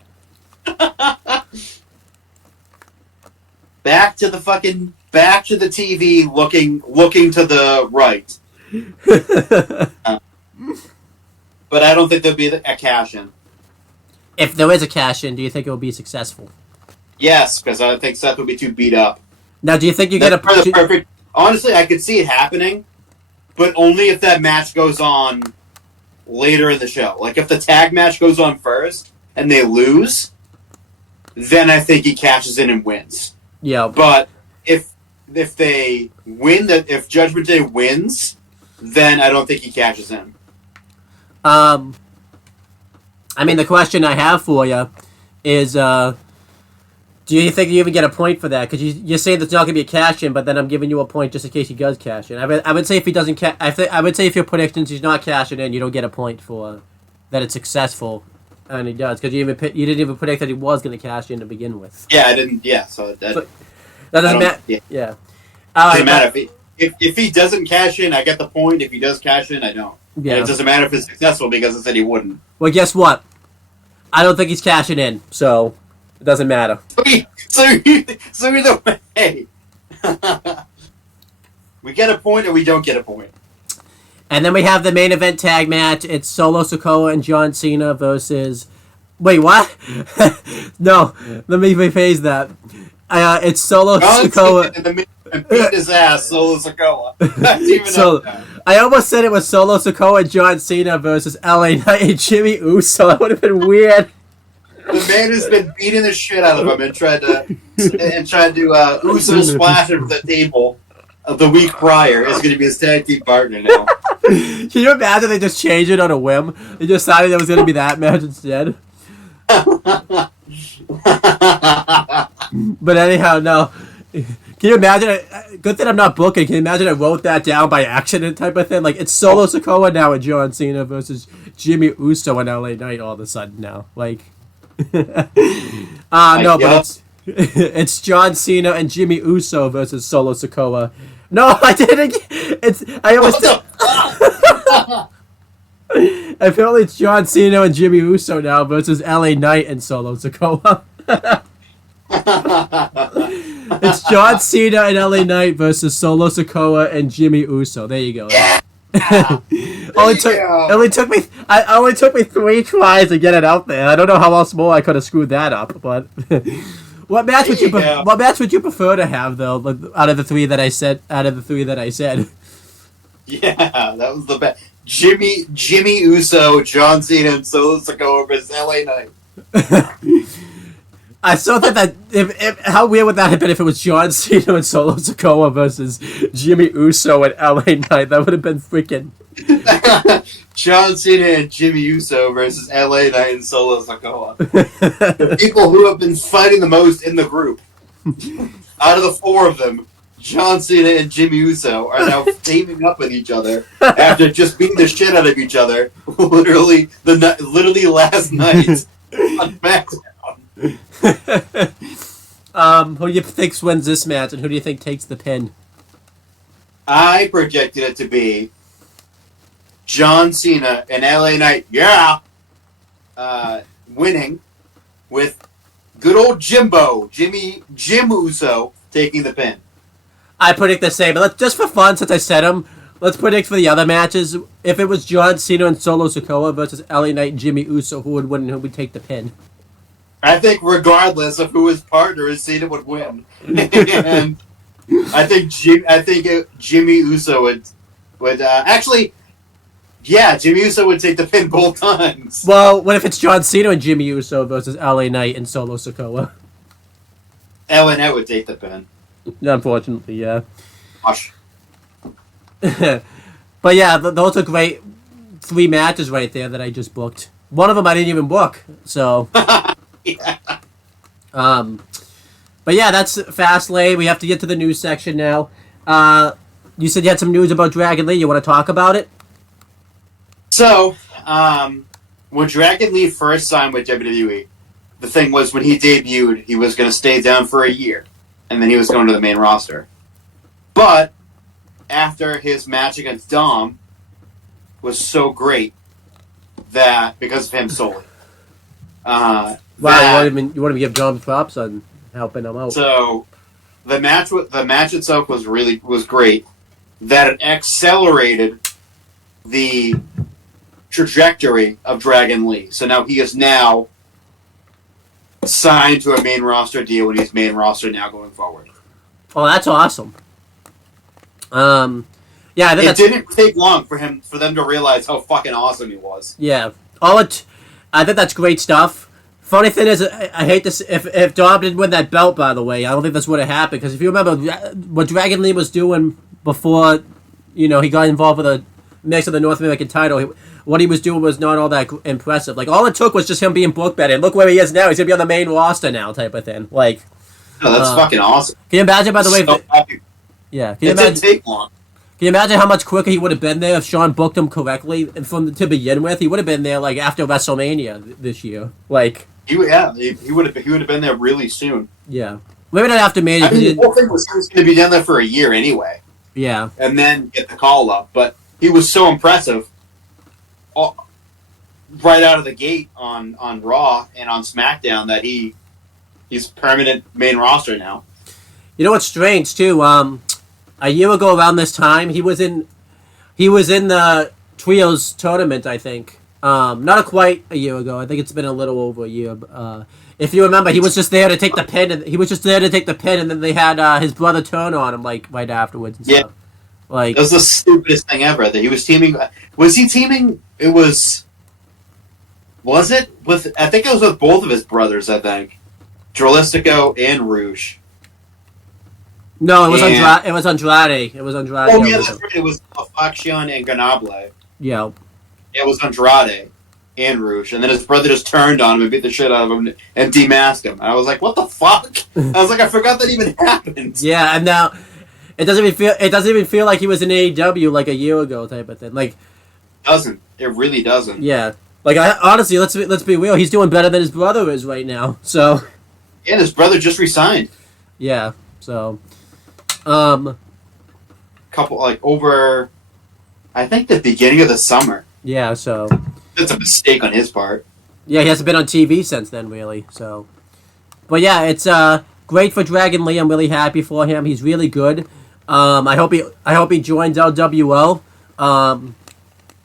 Back to the TV, looking to the right. But I don't think there'll be a cash-in. If there is a cash-in, do you think it will be successful? Yes, because I think Seth would be too beat up. Now, do you think you That's get a... perfect... Honestly, I could see it happening, but only if that match goes on later in the show. Like, if the tag match goes on first, and they lose, then I think he cashes in and wins. Yeah. But if they win, if Judgment Day wins, then I don't think he cashes in. I mean, the question I have for you is, do you think you even get a point for that? Because you say there's not going to be a cash in, but then I'm giving you a point just in case he does cash in. I would say if he doesn't I would say if your predictions he's not cashing in, you don't get a point for that it's successful, and he does because you didn't even predict that he was going to cash in to begin with. Yeah, I didn't. Yeah, so that doesn't matter. Yeah. Doesn't matter if he doesn't cash in, I get the point. If he does cash in, I don't. Yeah. And it doesn't matter if it's successful because I said he wouldn't. Well, guess what? I don't think he's cashing in, so it doesn't matter. So either way, we get a point or we don't get a point. And then we have the main event tag match. It's Solo Sikoa and John Cena versus... Wait, what? No, let me rephrase that. It's Solo Sikoa... And beat his ass, Solo Sikoa. I almost said it was Solo Sikoa and John Cena versus LA Knight and Jimmy Uso. That would have been weird. The man has been beating the shit out of him and tried to Uso splash him the table of the week prior. Is going to be his tag team partner now. Can you imagine they just changed it on a whim? They decided it was going to be that match instead. But anyhow, no. Can you imagine? Good thing I'm not booking. Can you imagine I wrote that down by accident type of thing? Like, it's Solo Sikoa now and John Cena versus Jimmy Uso and LA Knight all of a sudden now. Like, no, but it's John Cena and Jimmy Uso versus Solo Sikoa. No, I didn't. I almost. Apparently, it's John Cena and Jimmy Uso now versus LA Knight and Solo Sikoa. It's John Cena and LA Knight versus Solo Sikoa and Jimmy Uso. There you go. Yeah. It only took me 3 tries to get it out there. I don't know how else more I could have screwed that up, but what match would you prefer to have though? Out of the three that I said. Yeah, that was the best. Jimmy Uso, John Cena, and Solo Sikoa versus LA Knight. I still think that how weird would that have been if it was John Cena and Solo Sikoa versus Jimmy Uso and LA Knight? That would have been freaking. John Cena and Jimmy Uso versus LA Knight and Solo Sikoa. The people who have been fighting the most in the group. Out of the 4 of them, John Cena and Jimmy Uso are now teaming up with each other after just beating the shit out of each other. Literally last night on SmackDown. Who do you think wins this match, and who do you think takes the pin? I projected it to be John Cena and LA Knight, winning with good old Jim Uso taking the pin. I predict the same, but just for fun, since I said them, let's predict for the other matches. If it was John Cena and Solo Sikoa versus LA Knight and Jimmy Uso, who would win and who would take the pin? I think regardless of who his partner is, Cena would win. And I think Jimmy Uso would actually, yeah, Jimmy Uso would take the pin both times. Well, what if it's John Cena and Jimmy Uso versus LA Knight and Solo Sikoa? LA Knight would take the pin. Unfortunately, yeah. Gosh. But yeah, those are great 3 matches right there that I just booked. One of them I didn't even book, so. Yeah. But yeah, that's Fastlane. We have to get to the news section now. You said you had some news about Dragon Lee. You want to talk about it? So, when Dragon Lee first signed with WWE, the thing was when he debuted, he was going to stay down for a year, and then he was going to the main roster. But after his match against Dom was so great that because of him solely. Wow, you want to give Dom props on helping him out. So the match itself was great. That it accelerated the trajectory of Dragon Lee. So now he is now signed to a main roster deal, and he's main roster now going forward. Oh, that's awesome. Yeah, I think it didn't take long for them to realize how fucking awesome he was. Yeah, I think that's great stuff. Funny thing is, I hate this. If Dom didn't win that belt, by the way, I don't think this would have happened. Because if you remember what Dragon Lee was doing before, he got involved with a mix of the North American title. What he was doing was not all that impressive. Like, all it took was just him being booked better. And look where he is now. He's gonna be on the main roster now, type of thing. Like, no, that's fucking awesome. Can you imagine? By the way, yeah, it didn't take long. Can you imagine how much quicker he would have been there if Sean booked him correctly to begin with? He would have been there like after WrestleMania this year. Like, he would have been there really soon. Yeah, maybe not after Mania. I mean, the whole thing was he was going to be down there for a year anyway. Yeah, and then get the call up. But he was so impressive, right out of the gate on Raw and on SmackDown that he's permanent main roster now. You know what's strange too? A year ago around this time, he was in the Trios tournament, I think. Not quite a year ago. I think it's been a little over a year. If you remember, he was just there to take the pin, and then they had his brother turn on him like right afterwards. And stuff. Like, that was the stupidest thing ever. That he was teaming. Was he teaming? It was. Was it with? I think it was with both of his brothers. I think, Dralistico and Rouge. No, it was Andrade. It was Andrade. Oh yeah, that's right. It was Faction and Ganable. Yeah. It was Andrade and Rouge, and then his brother just turned on him and beat the shit out of him and demasked him. And I was like, "What the fuck?" I was like, "I forgot that even happened." Yeah, and now it doesn't even feel like he was in AEW like a year ago type of thing. Like, it really doesn't. Yeah, like honestly, let's be real. He's doing better than his brother is right now. So. Yeah, his brother just resigned. Yeah. So. Over, I think the beginning of the summer. Yeah, so that's a mistake on his part. Yeah, he hasn't been on TV since then, really. So, but yeah, it's great for Dragon Lee. I'm really happy for him. He's really good. I hope he joins LWO.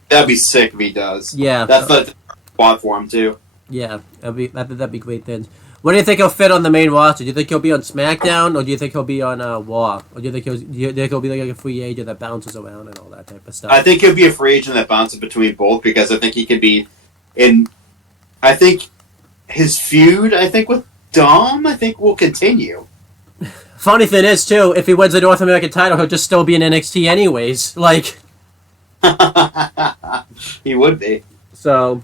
That'd be sick if he does. Yeah, that's the spot for him too. Yeah, that'd be great then. What do you think he'll fit on the main roster? Do you think he'll be on SmackDown, or do you think he'll be on Raw? Or do you think he'll be like a free agent that bounces around and all that type of stuff? I think he'll be a free agent that bounces between both because I think he could be in. I think his feud, with Dom, will continue. Funny thing is, too, if he wins the North American title, he'll just still be in NXT anyways. Like, he would be. So,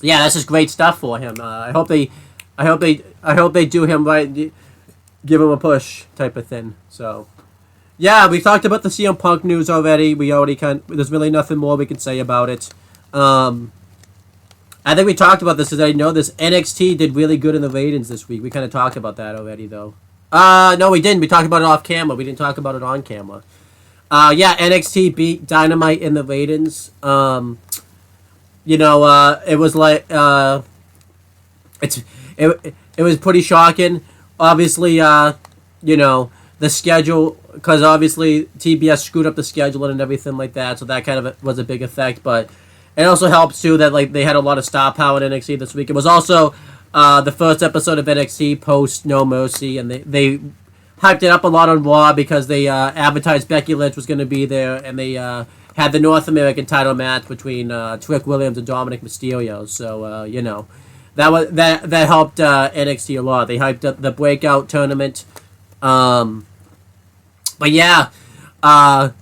yeah, that's just great stuff for him. I hope they do him right, give him a push type of thing. So, yeah, we talked about the CM Punk news already. There's really nothing more we can say about it. I think we talked about this, as I know this NXT did really good in the ratings this week. We kind of talked about that already, though. No, we didn't. We talked about it off camera. We didn't talk about it on camera. Yeah, NXT beat Dynamite in the ratings. It was like it was pretty shocking. Obviously, the schedule, because obviously TBS screwed up the scheduling and everything like that, so that kind of was a big effect. But it also helps too that they had a lot of star power in NXT this week. It was also the first episode of NXT post No Mercy, and they hyped it up a lot on Raw because they advertised Becky Lynch was going to be there, and they had the North American title match between Trick Williams and Dominic Mysterio. So that helped NXT a lot. They hyped up the breakout tournament. But yeah, not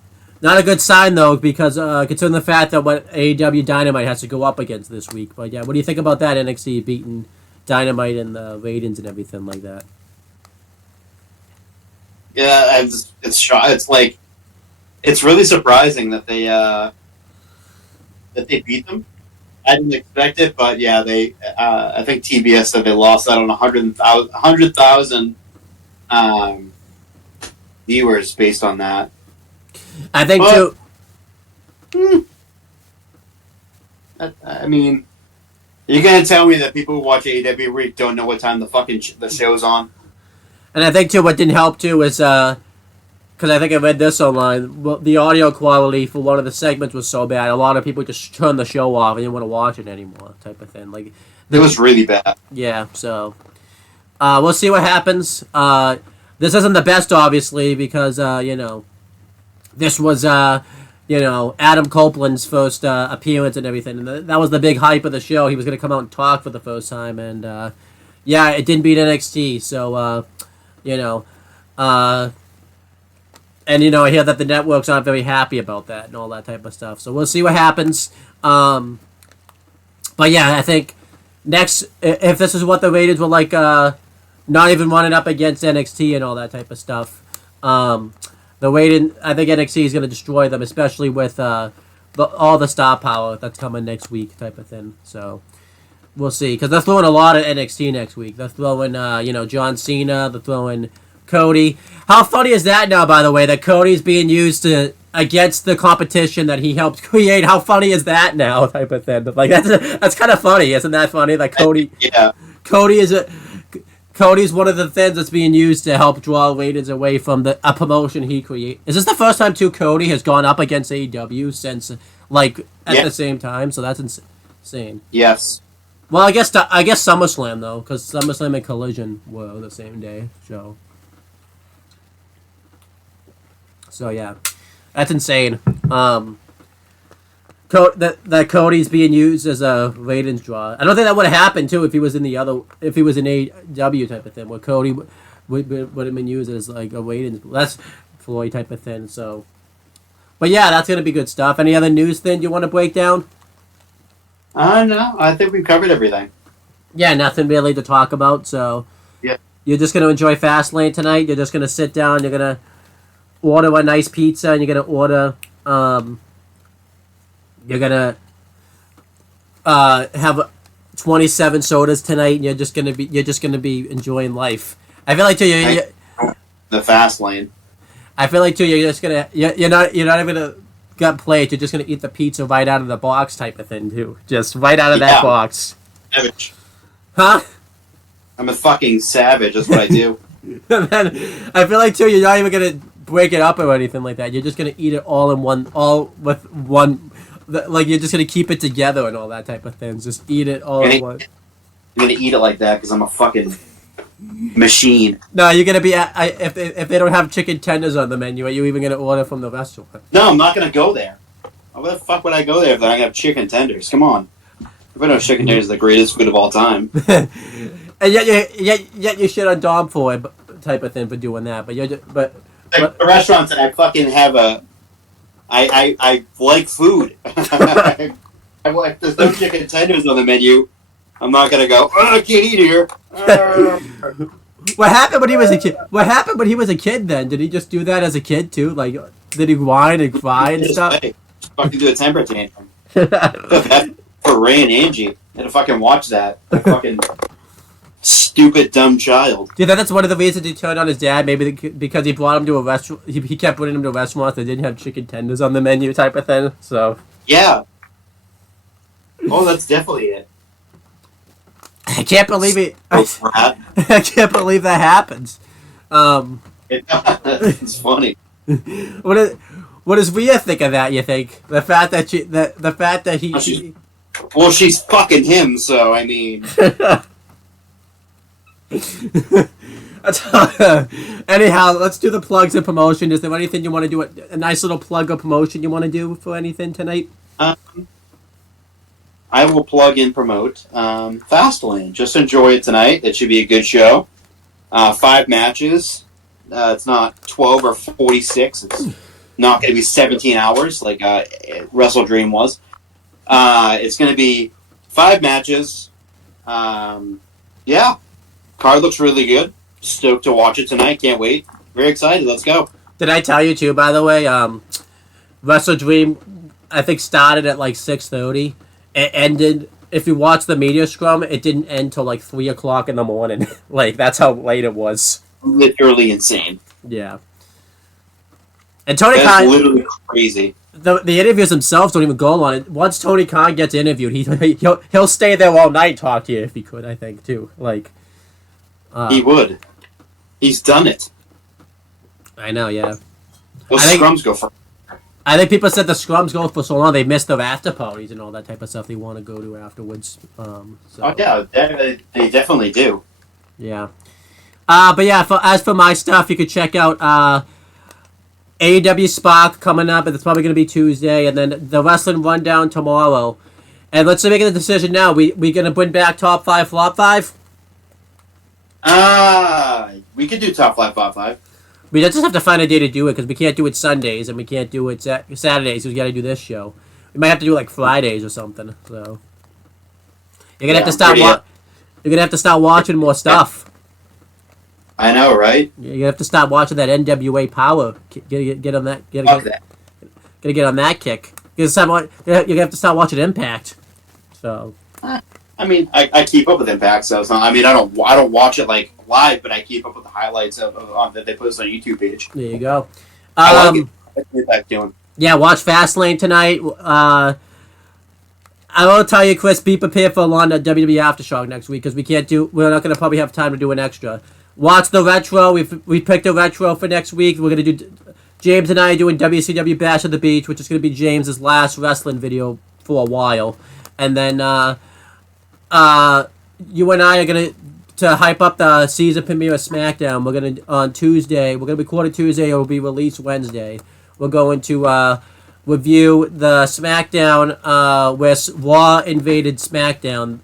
a good sign though, because considering the fact that what AEW Dynamite has to go up against this week. But yeah, what do you think about that, NXT beating Dynamite and the ratings and everything like that? Yeah, it's really surprising that they beat them. I didn't expect it, but yeah, I think TBS said they lost out on 100,000 viewers based on that. I think too. I mean, you're gonna tell me that people who watch AEW Week don't know what time the fucking the show's on? And I think too, what didn't help too is because I think I read this online. Well, the audio quality for one of the segments was so bad, a lot of people just turned the show off and didn't want to watch it anymore, type of thing. Like, It was really bad. yeah, so we'll see what happens. This isn't the best, obviously, because this was Adam Copeland's first appearance and everything, and that was the big hype of the show. He was going to come out and talk for the first time, and it didn't beat NXT. So and I hear that the networks aren't very happy about that and all that type of stuff. So we'll see what happens. But yeah, I think next, if this is what the ratings were like, not even running up against NXT and all that type of stuff, the rating, I think NXT is going to destroy them, especially with all the star power that's coming next week type of thing. So we'll see, because they're throwing a lot of NXT next week. They're throwing, John Cena. They're throwing Cody. How funny is that now, by the way, that Cody's being used against the competition that he helped create? How funny is that now, type of thing? Like, that's kind of funny, isn't that funny? That Cody, Yeah. Cody's one of the things that's being used to help draw ratings away from a promotion he created. Is this the first time Cody has gone up against AEW since at the same time? So that's insane. Yes. Well, I guess SummerSlam though, because SummerSlam and Collision were the same day. So yeah, that's insane. That Cody's being used as a ratings draw. I don't think that would have happened too if he was in AEW type of thing, where Cody would have been used as like a ratings. That's Floyd type of thing. So, but yeah, that's gonna be good stuff. Any other news thing you want to break down? No, I think we've covered everything. Yeah, nothing really to talk about. So yeah, you're just gonna enjoy Fastlane tonight. You're just gonna sit down. You're gonna order a nice pizza, and you're gonna order. You're gonna have 27 sodas tonight, and you're just gonna be enjoying life. I feel like too the fast lane. I feel like too you're not even gonna get plate. You're just gonna eat the pizza right out of the box type of thing too. Just right out of that box. Savage. Huh? I'm a fucking savage. That's what I do. And then I feel like too you're not even gonna break it up or anything like that. You're just gonna eat it all with one. Like, you're just going to keep it together and all that type of things. Just eat it all at once. I'm going to eat it like that because I'm a fucking machine. No, you're going to be... if they don't have chicken tenders on the menu, are you even going to order from the restaurant? No, I'm not going to go there. Why the fuck would I go there if they're not going to have chicken tenders? Come on. I know chicken tenders is the greatest food of all time. And yet you shit on Dom for it, type of thing, for doing that. But you're just... But the restaurants that I fucking have I like food. If there's no chicken tenders on the menu, I'm not gonna go. Oh, I can't eat here. What happened when he was a kid? What happened when he was a kid? Then did he just do that as a kid too? Like, did he whine and cry and stuff? Just fucking do a temper tantrum. For Ray and Angie, I had to fucking watch that. That fucking stupid dumb child. Do you think that's one of the reasons he turned on his dad? Maybe because he brought him to a restaurant. He kept putting him to restaurants that didn't have chicken tenders on the menu, type of thing. So yeah. Oh, that's definitely it. I can't believe it. I can't believe that happens. It's funny. What does Rhea think of that? You think the fact that he well, she's fucking him. So I mean. Anyhow, let's do the plugs and promotion. Is there anything you want to do? A nice little plug or promotion you want to do for anything tonight? I will plug and promote Fastlane. Just enjoy it tonight. It should be a good show. 5 matches. It's not 12 or 46. It's not going to be 17 hours like Wrestle Dream was. It's going to be 5 matches. Yeah. Card looks really good. Stoked to watch it tonight. Can't wait. Very excited. Let's go. Did I tell you too, by the way, Wrestle Dream, I think, started at like 6:30. It ended, if you watch the media scrum, it didn't end till like 3 o'clock in the morning. Like, that's how late it was. Literally insane. Yeah. And Tony That's Khan... literally crazy. The interviews themselves don't even go on it. Once Tony Khan gets interviewed, he'll stay there all night, talk to you if he could, I think, too. Like... he would. He's done it. I know, yeah. Those scrums go for. I think people said the scrums go for so long they missed their after parties and all that type of stuff they want to go to afterwards. So. Oh yeah, they definitely do. Yeah. But yeah, as for my stuff, you could check out AEW Spark coming up, and it's probably going to be Tuesday, and then the Wrestling Rundown tomorrow. And let's make a decision now. We going to bring back Top 5, Flop 5? We could do Top 5, Flop 5. We just have to find a day to do it because we can't do it Sundays and we can't do it Saturdays because we got to do this show. We might have to do like Fridays or something. So you're gonna have to start. You're gonna have to start watching more stuff. I know, right? You're gonna have to start watching that NWA Power. Get on that. Gotta get on that kick. You're gonna have to start watching Impact. So. I mean, I keep up with Impact, so it's not. I mean, I don't watch it like live, but I keep up with the highlights of that they post on YouTube page. There you go. I like it. What's Impact doing? Yeah, watch Fastlane tonight. I will tell you, Chris, be prepared for a long WWE Aftershock next week because we're not gonna probably have time to do an extra. Watch the retro. We picked a retro for next week. We're gonna do James and I are doing WCW Bash at the Beach, which is gonna be James's last wrestling video for a while, and then you and I are gonna to hype up the season premiere of SmackDown. We're gonna on Tuesday. We're gonna record it Tuesday. It will be released Wednesday. We're going to review the SmackDown where Raw invaded SmackDown.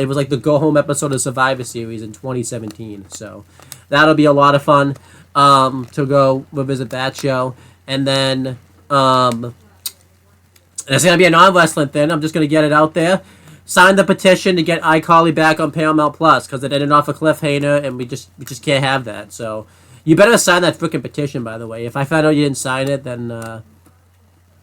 It was like the go-home episode of Survivor Series in 2017. So that'll be a lot of fun to go revisit that show. And then it's going to be a non-wrestling thing. I'm just going to get it out there. Sign the petition to get iCarly back on Paramount Plus because they ended off a cliffhanger and we just can't have that. So you better sign that freaking petition, by the way. If I find out you didn't sign it, then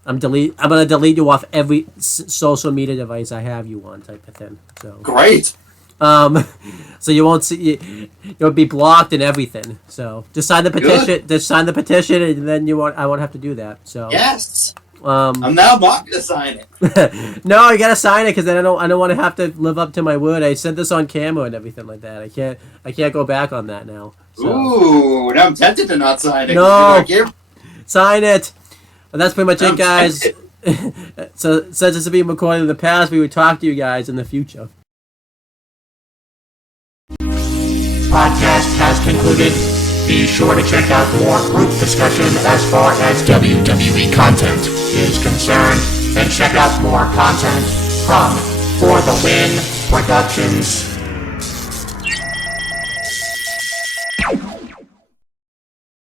I'm gonna delete you off every social media device I have you on, type of thing. So great. So you won't see you'll be blocked and everything. So just sign the petition. Good. Just sign the petition, and then I won't have to do that. So yes. I'm now not gonna sign it. No, you gotta sign it because then I don't want to have to live up to my word. I said this on camera and everything like that. I can't go back on that now. So. Ooh, now I'm tempted to not sign it. No, sign it. But that's pretty much it, guys. So since it's being recorded in the past, we would talk to you guys in the future. Podcast has concluded. Be sure to check out more group discussion as far as WWE content is concerned, and check out more content from For the Win Productions.